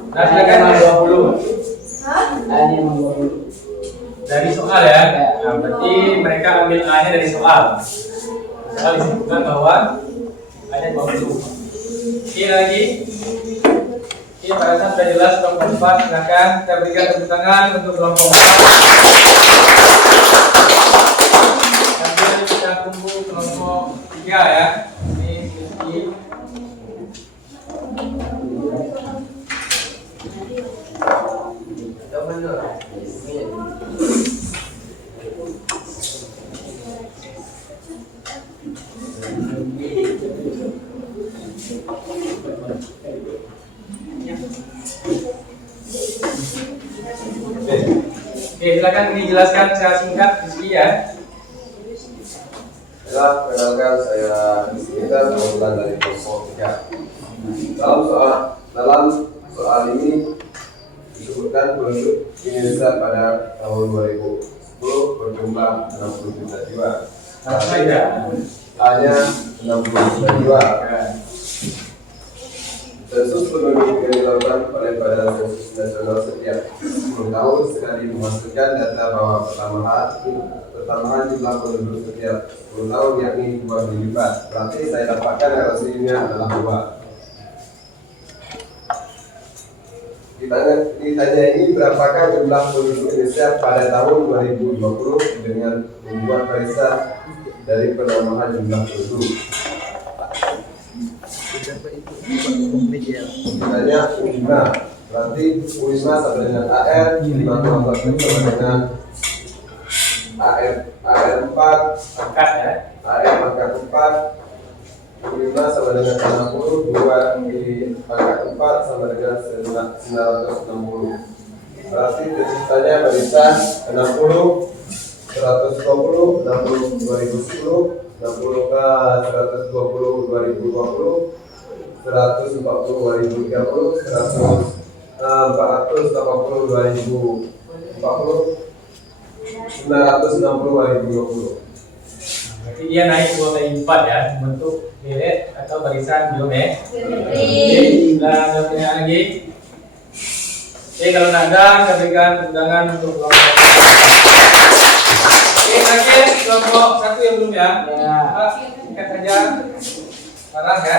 Nah, silakan A20. Hah? Dari soal ya. Nah, berarti mereka ambil A-nya dari soal. Soal disebutkan bahwa A-nya 20. Oke lagi. Oke, pada saat sudah jelas kelompok 4, silakan kita berikan tepuk tangan untuk kelompok 4. Sambil kita tunggu kelompok 3 ya. Ini Rizky. Oke, silakan dijelaskan secara singkat Rizky ya. Perkenalkan, saya Rizky kebetulan dari kelompok 3. Dalam soal ini disebutkan penduduk Indonesia pada tahun 2010 berjumlah 60 juta jiwa. Hanya 60 juta jiwa. Sensus penduduk yang dilakukan oleh Badan Sensus Nasional setiap 10 tahun sekali memasukkan data bahwa pertambahan jumlah penduduk setiap 10 tahun yakni 2 kali lipat. Berarti saya dapatkan hasilnya adalah 2. Ditanya ini berapakah jumlah penduduk Indonesia pada tahun 2020 dengan membuat barisan dari penambahan jumlah penduduk. Ditanya U5, berarti U5 sama dengan AR, 5,1 sama dengan AR4, Angkat ya. AR pangkat 4, U5 sama dengan 60, 2 di pangkat 4 sama dengan 960. Berarti terciptanya barisan 60, 120, 60 2010, 60 ke 120 2020, 140 2030, 480 2040, 960 2020. Berarti dia naik 2 kali lipat ya, bentuk deret atau barisan geometri. Nah, ada pertanyaan lagi? Oke, kalau tidak ada, saya berikan undangan untuk kelompok. Oke, terakhir kelompok 1 yang belum ya. Singkat saja. Parah ya.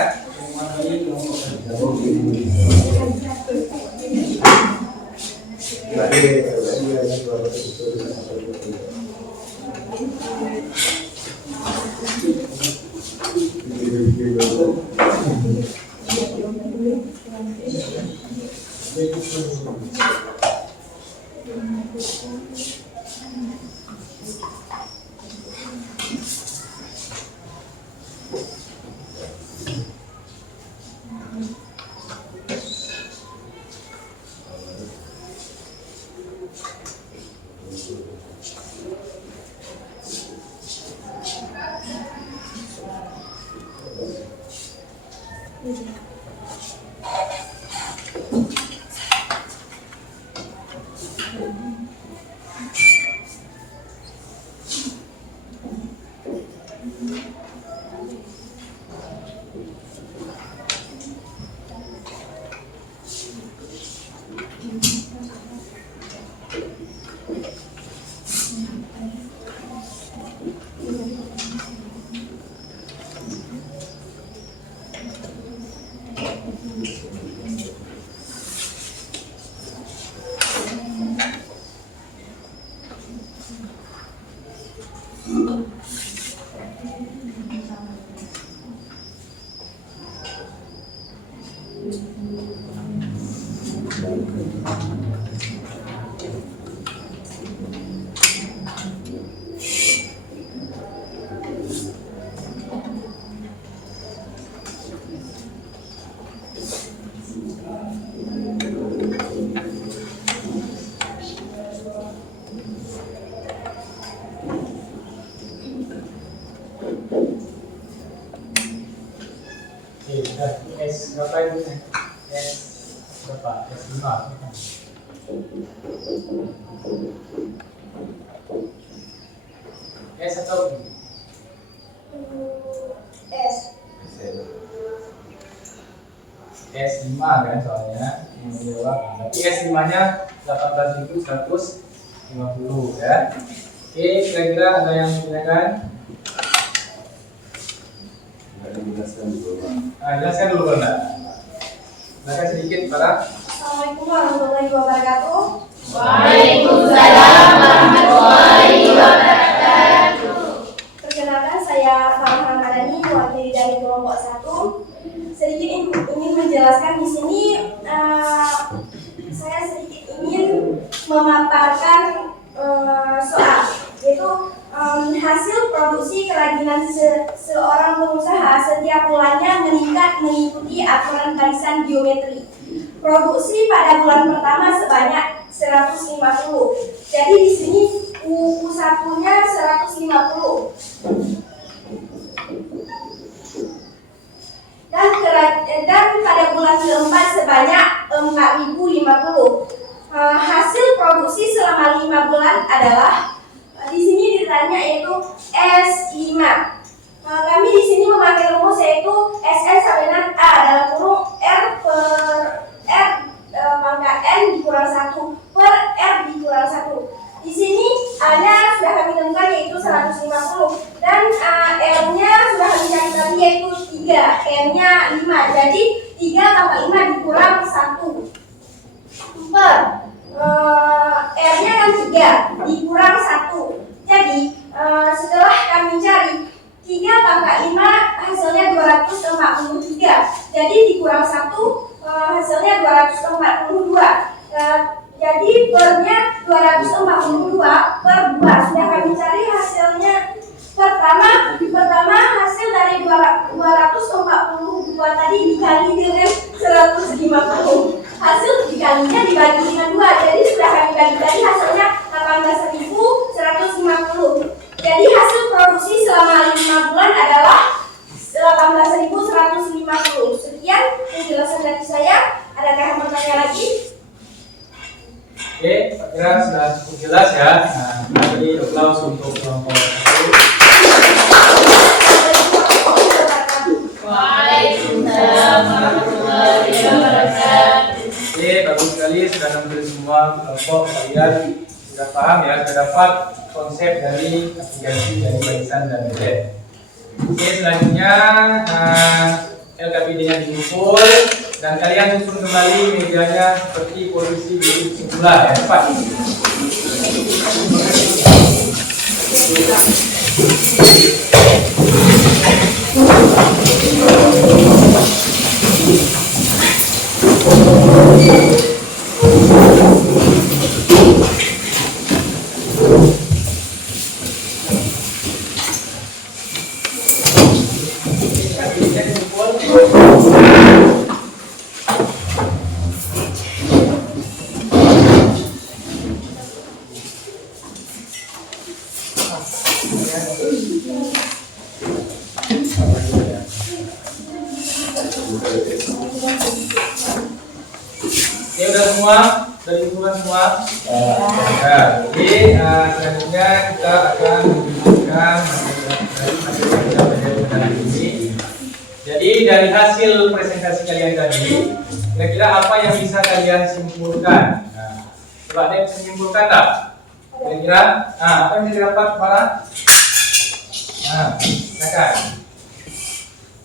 Oke, sudah S berapa itu? S berapa? S5. S atau B? S. S5 kan soalnya yang menjawab. Berarti S5-nya 18.150 ya. Oke, kira-kira ada yang menanyakan? Jelaskan dulu Ronda. Jelaskan sedikit para. Assalamualaikum warahmatullahi wabarakatuh. Waalaikumsalam warahmatullahi wabarakatuh. Perkenalkan saya Farah Ramadhani, mewakili dari kelompok 1. Sedikit ingin menjelaskan di sini, saya sedikit ingin memaparkan soal, yaitu hasil produksi kerajinan seorang pengusaha setiap bulannya meningkat mengikuti aturan barisan geometri. Produksi pada bulan pertama sebanyak 150. Jadi di sini U1-nya 150. Dan pada bulan keempat sebanyak 4.050. Hasil produksi selama 5 bulan adalah di sini ditanya yaitu S5. Kami di sini memakai rumus yaitu SN sampai dengan A dalam kurung R per R pangkat N dikurang 1 per R dikurang 1. Di sini A-nya sudah kami temukan yaitu 150 dan R-nya sudah kami cari tadi yaitu 3, N-nya 5. Jadi 3 tambah 5 dikurang 1 per R-nya kan 3 dikurang 1. Jadi setelah kami cari 3 pangkat 5 hasilnya 243. Jadi dikurang 1 hasilnya 242. Jadi pernya 242 per 2. Sudah kami cari hasilnya. Pertama hasil dari 242 tadi dikali dengan 150. Hasil dikalinya dibagi dengan 2. Jadi sudah kami bagi tadi hasilnya 18.150. Jadi hasil produksi selama 5 bulan adalah 18.150. Sekian penjelasan dari saya. Adakah yang bertanya lagi? Oke, saya kira sudah cukup jelas ya. Nah, tadi applause untuk kelompok 1. Waalaikumsalam warahmatullahi wabarakatuh. Oke, bagus sekali sudah hampir semua kelompok kalian sudah paham ya, sudah dapat konsep dari aplikasi dari barisan dan deret. Oke, selanjutnya LKPD-nya dikumpul dan kalian susun kembali mejanya seperti posisi di semula ya, cepat. LKPD-nya dikumpul. Oke, udah semua? Udah dikumpulkan semua? Ya. Jadi selanjutnya kita akan menunjukkan materi ini. Jadi dari hasil presentasi kalian tadi, kira-kira apa yang bisa kalian simpulkan? Nah, coba ada yang bisa simpulkan tak? Kira-kira, apa yang bisa didapat para? Nah, silakan.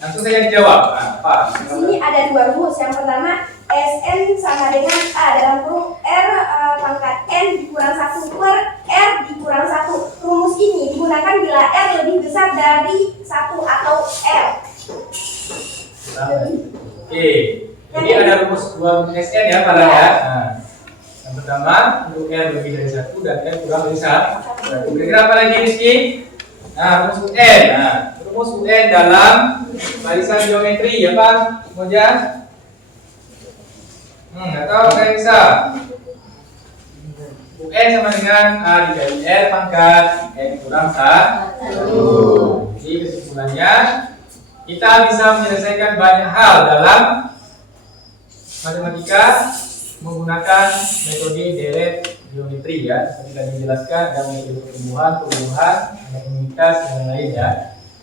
Langsung saja dijawab. Nah, apa? Di sini ada dua rumus. Yang pertama, SN sama dengan A dalam kurung R pangkat N dikurang 1 per R dikurang 1. Rumus ini digunakan bila R lebih besar dari 1 atau R. Oke. Jadi ada rumus 2 SN ya para ya. Nah, yang pertama untuk R lebih dari 1 dan R kurang dari 1. Kira-kira apa lagi Rizky? Nah, rumus UN. Nah, rumus UN dalam barisan geometri ya Pak Moja? Atau kayak bisa UN sama dengan A dikali R pangkat N kurang 1. Jadi kesimpulannya kita bisa menyelesaikan banyak hal dalam matematika menggunakan metode deret geometri ya, seperti tadi dijelaskan ada metode pertumbuhan, ada komunitas dan lain ya.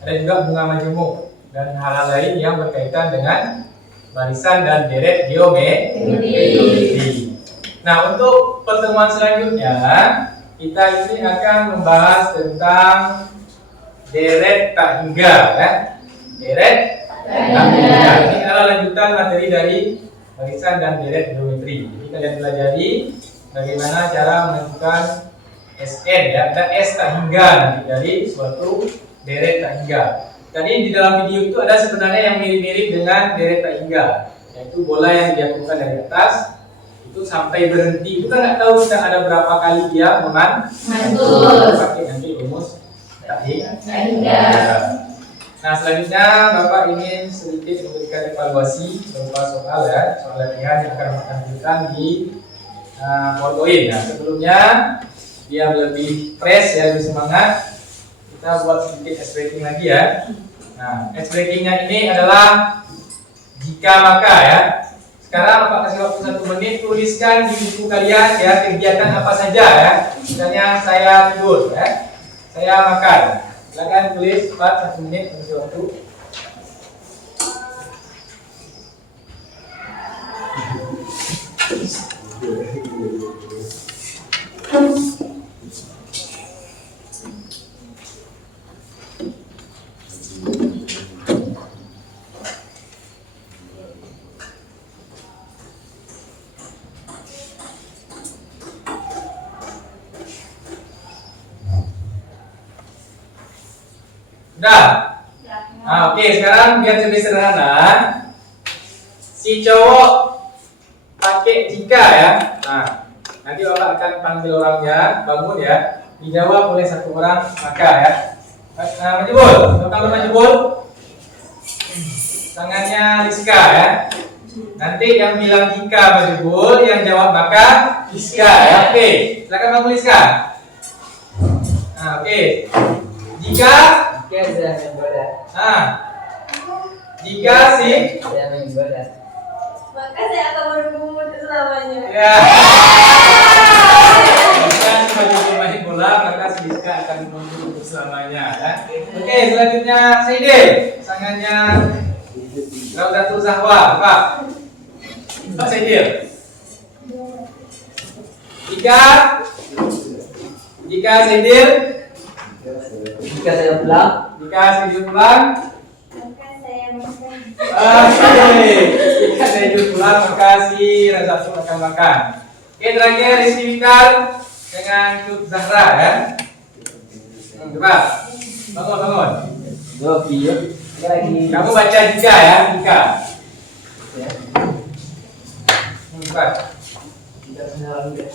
Ada juga bunga majemuk dan hal-hal lain yang berkaitan dengan barisan dan deret geometri. Nah, untuk pertemuan selanjutnya kita ini akan membahas tentang deret tak hingga ya. Deret tak hingga. Ini adalah lanjutan materi dari barisan dan deret geometri. Jadi kalian pelajari bagaimana cara menentukan SN ya, ada S tak hingga nanti dari suatu deret tak hingga. Tadi di dalam video itu ada sebenarnya yang mirip-mirip dengan deret tak hingga, yaitu bola yang dijatuhkan dari atas itu sampai berhenti. Kita nggak tahu kita ada berapa kali dia mantul. Pakai nanti rumus tak hingga. Nah, selanjutnya Bapak ingin sedikit memberikan evaluasi berupa soal ya, soal latihan yang akan ditampilkan di PowerPoint. Nah, sebelumnya biar lebih fresh ya, lebih semangat, kita buat sedikit ice breaking lagi ya. Nah, ice breakingnya ini adalah jika maka ya. Sekarang Bapak kasih waktu 1 menit, tuliskan di buku kalian ya kegiatan apa saja ya. Misalnya saya tidur ya, saya makan. Silakan tulis cepat 1 menit untuk waktu. Udah? Nah, oke, sekarang biar lebih sederhana. Si cowok pakai jika ya. Nah, nanti Bapak akan panggil orangnya, bangun ya. Dijawab oleh 1 orang maka ya. Nah, Majibul, Bapak Majibul. Tangannya Rizka ya. Nanti yang bilang jika Majibul, yang jawab maka Rizka ya. Oke, silakan bangun Rizka. Nah, oke. Jika saya main bola. Jika si Saya main bola. Maka saya akan bergumul selamanya. ya. Jika sebagai pemain bola maka si Rizka akan menunggu untuk selamanya ya. Oke, selanjutnya Saidil, pasangannya Raudatul Zahwa, Pak. Pak Saidil. Jika Saidil Jika saya pulang, Saidil pulang, Maka saya makan. jika Saidil pulang maka si Raudatul akan makan. Oke, terakhir Rizky Vital dengan Tut Zahra ya. Coba bangun. video lagi. Kamu baca jika ya, jika. Ya. Coba. Tidak salah juga.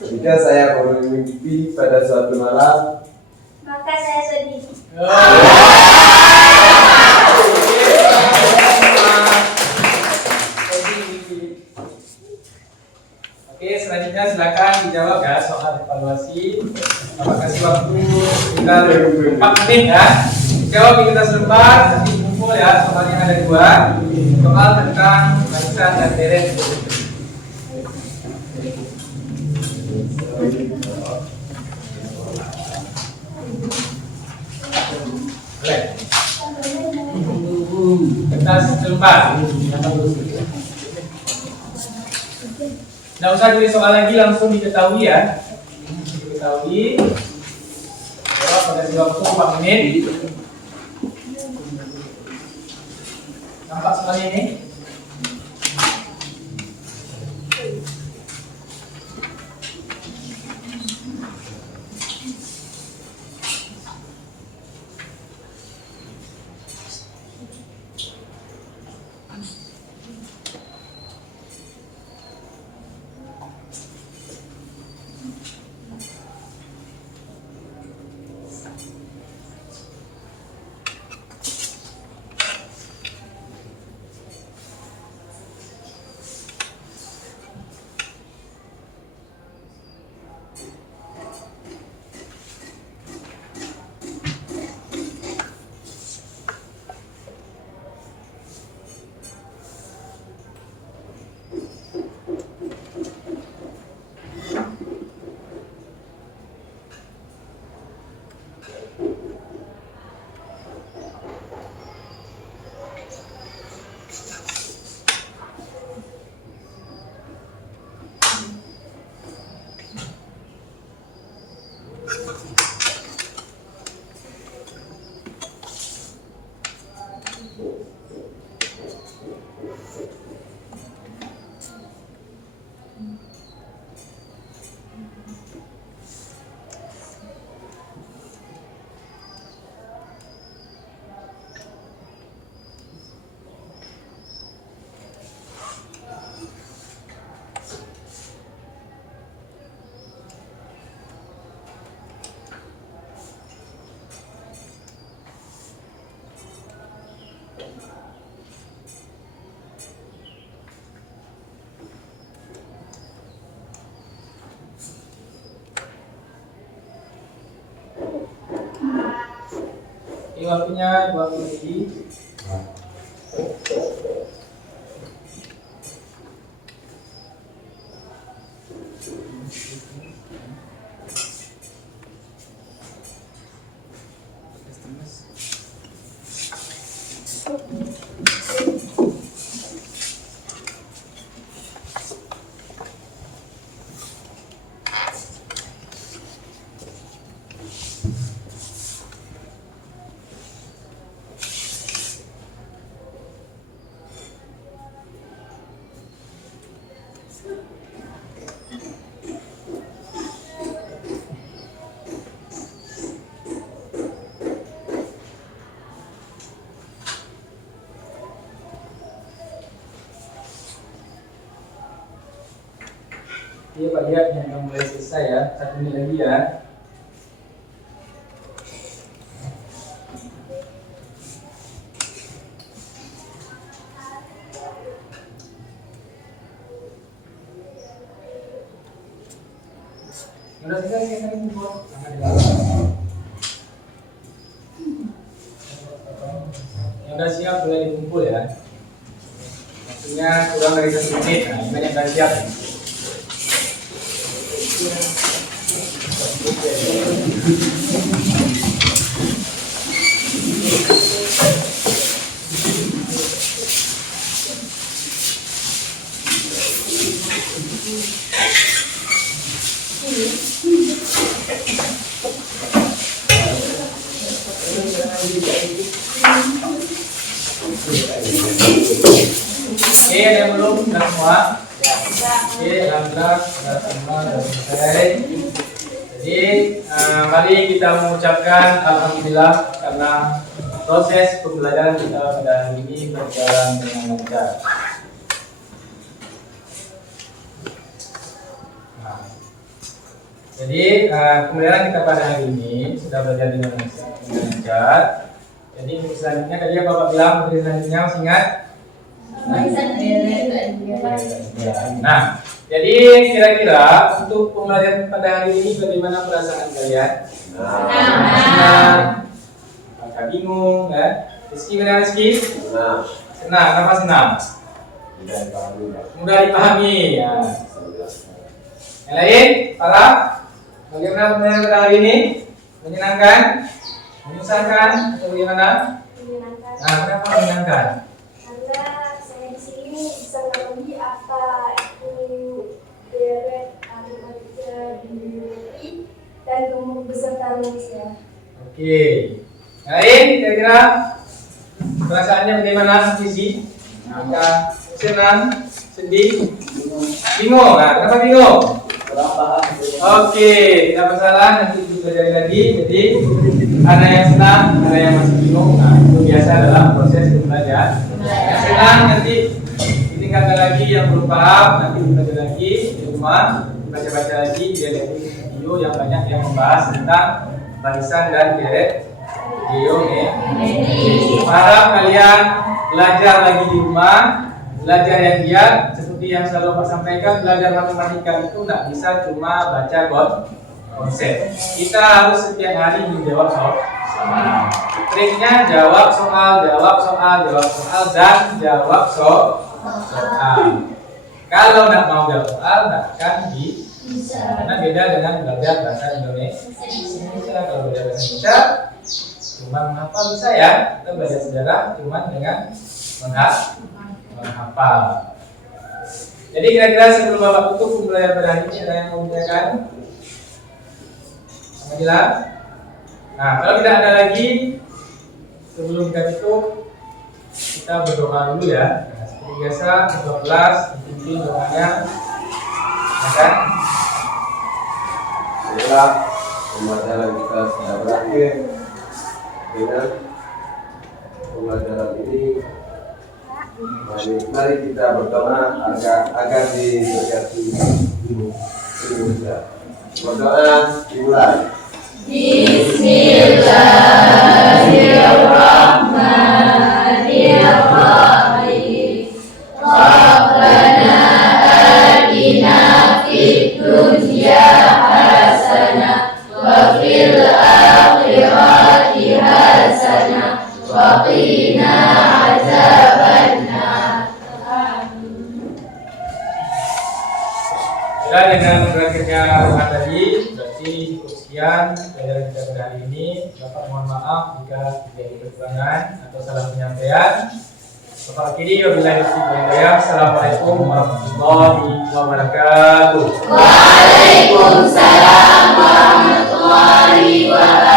Jika saya bermimpi pada suatu malam, Maka saya sedih. Oke, selanjutnya silakan dijawab ya soal evaluasi. Bapak kasih waktu sekitar 4 menit ya. Jawab di kertas lembar, nanti kumpul ya. Soalnya ada 2 soal tentang barisan dan deret. Boleh. Kertas lembar. Nggak usah tulis soal lagi, langsung diketahui ya. Diketahui. kasih waktu 4 menit. Nampak semuanya ini? Ini waktunya 2 menit. Iya Pak lihat yang mulai selesai ya, 1 menit lagi ya. Udah selesai saya tadi kumpul. Yang udah siap boleh dikumpul ya. Maksudnya kurang dari 1 menit. Nah, ini yang udah siap. Oke, ada yang belum? Sudah semua? Oke, alhamdulillah sudah semua sudah selesai. Jadi, mari kita mengucapkan alhamdulillah karena proses pembelajaran kita pada hari ini berjalan dengan lancar. Nah, jadi pembelajaran kita pada hari ini sudah berjalan dengan lancar. Jadi selanjutnya tadi apa Bapak bilang? Materi selanjutnya masih ingat? Nah, jadi kira-kira untuk pembelajaran pada hari ini bagaimana perasaan kalian? Senang. Maka bingung, kan? Rizky benar Rizky? Senang. Senang. Kenapa senang? Mudah dipahami. Ya. Yang lain, Farah? Bagaimana pembelajaran pada hari ini? Menyenangkan? Menyusahkan? Atau bagaimana? Menyenangkan. Nah, kenapa menyenangkan? Karena saya di sini bisa mengetahui apa itu deret matematika di biologi dan tumbuh beserta rumusnya. Oke. Lain kira-kira perasaannya bagaimana sisi? Apakah senang, sedih, bingung? Nah, kenapa bingung? Kurang paham. Oke, tidak masalah, nanti kita pelajari lagi. Jadi ada yang senang, ada yang masih bingung. Nah, itu biasa dalam proses belajar. Yang senang nanti ditingkatkan lagi, yang belum paham nanti dipelajari lagi di rumah, baca-baca lagi, lihat video yang banyak yang membahas tentang barisan dan deret geometri. Harap kalian belajar lagi di rumah, belajar yang giat. Seperti yang selalu Pak sampaikan, belajar matematika itu tidak bisa cuma baca konsep. Kita harus setiap hari menjawab soal. Triknya jawab soal, jawab soal, jawab soal, dan jawab soal. Kalau tidak mau jawab soal, tidak akan bisa. Karena beda dengan belajar bahasa Indonesia. Kalau belajar bahasa Indonesia, cuma menghafal bisa ya. Kita belajar sejarah cuma dengan menghafal. Jadi kira-kira sebelum Bapak tutup pembelajaran pada hari ini ada yang mau ditanyakan? Alhamdulillah. Nah, kalau tidak ada lagi, sebelum kita tutup, kita berdoa dulu ya. Nah, seperti biasa, berdoa kelas, dipimpin doanya, ya kan? Inilah pembelajaran kita sudah berakhir. Dengan pembelajaran ini, mari kita berdoa agar diberkati Indonesia. Berdoa dimulai. Bismillahirrahmanirrahim. Rabbana atina fid dunya hasanah wa fil akhirati hasanah wa qina azabannar. Ya, dengan berakhirnya doa tadi, berarti cukup sekian pelajaran kita pada hari ini. Bapak mohon maaf jika terjadi kekurangan atau salah penyampaian. Bapak akhiri, wabillahi taufiq wal hidayah. Assalamualaikum warahmatullahi wabarakatuh. Waalaikumsalam warahmatullahi wabarakatuh.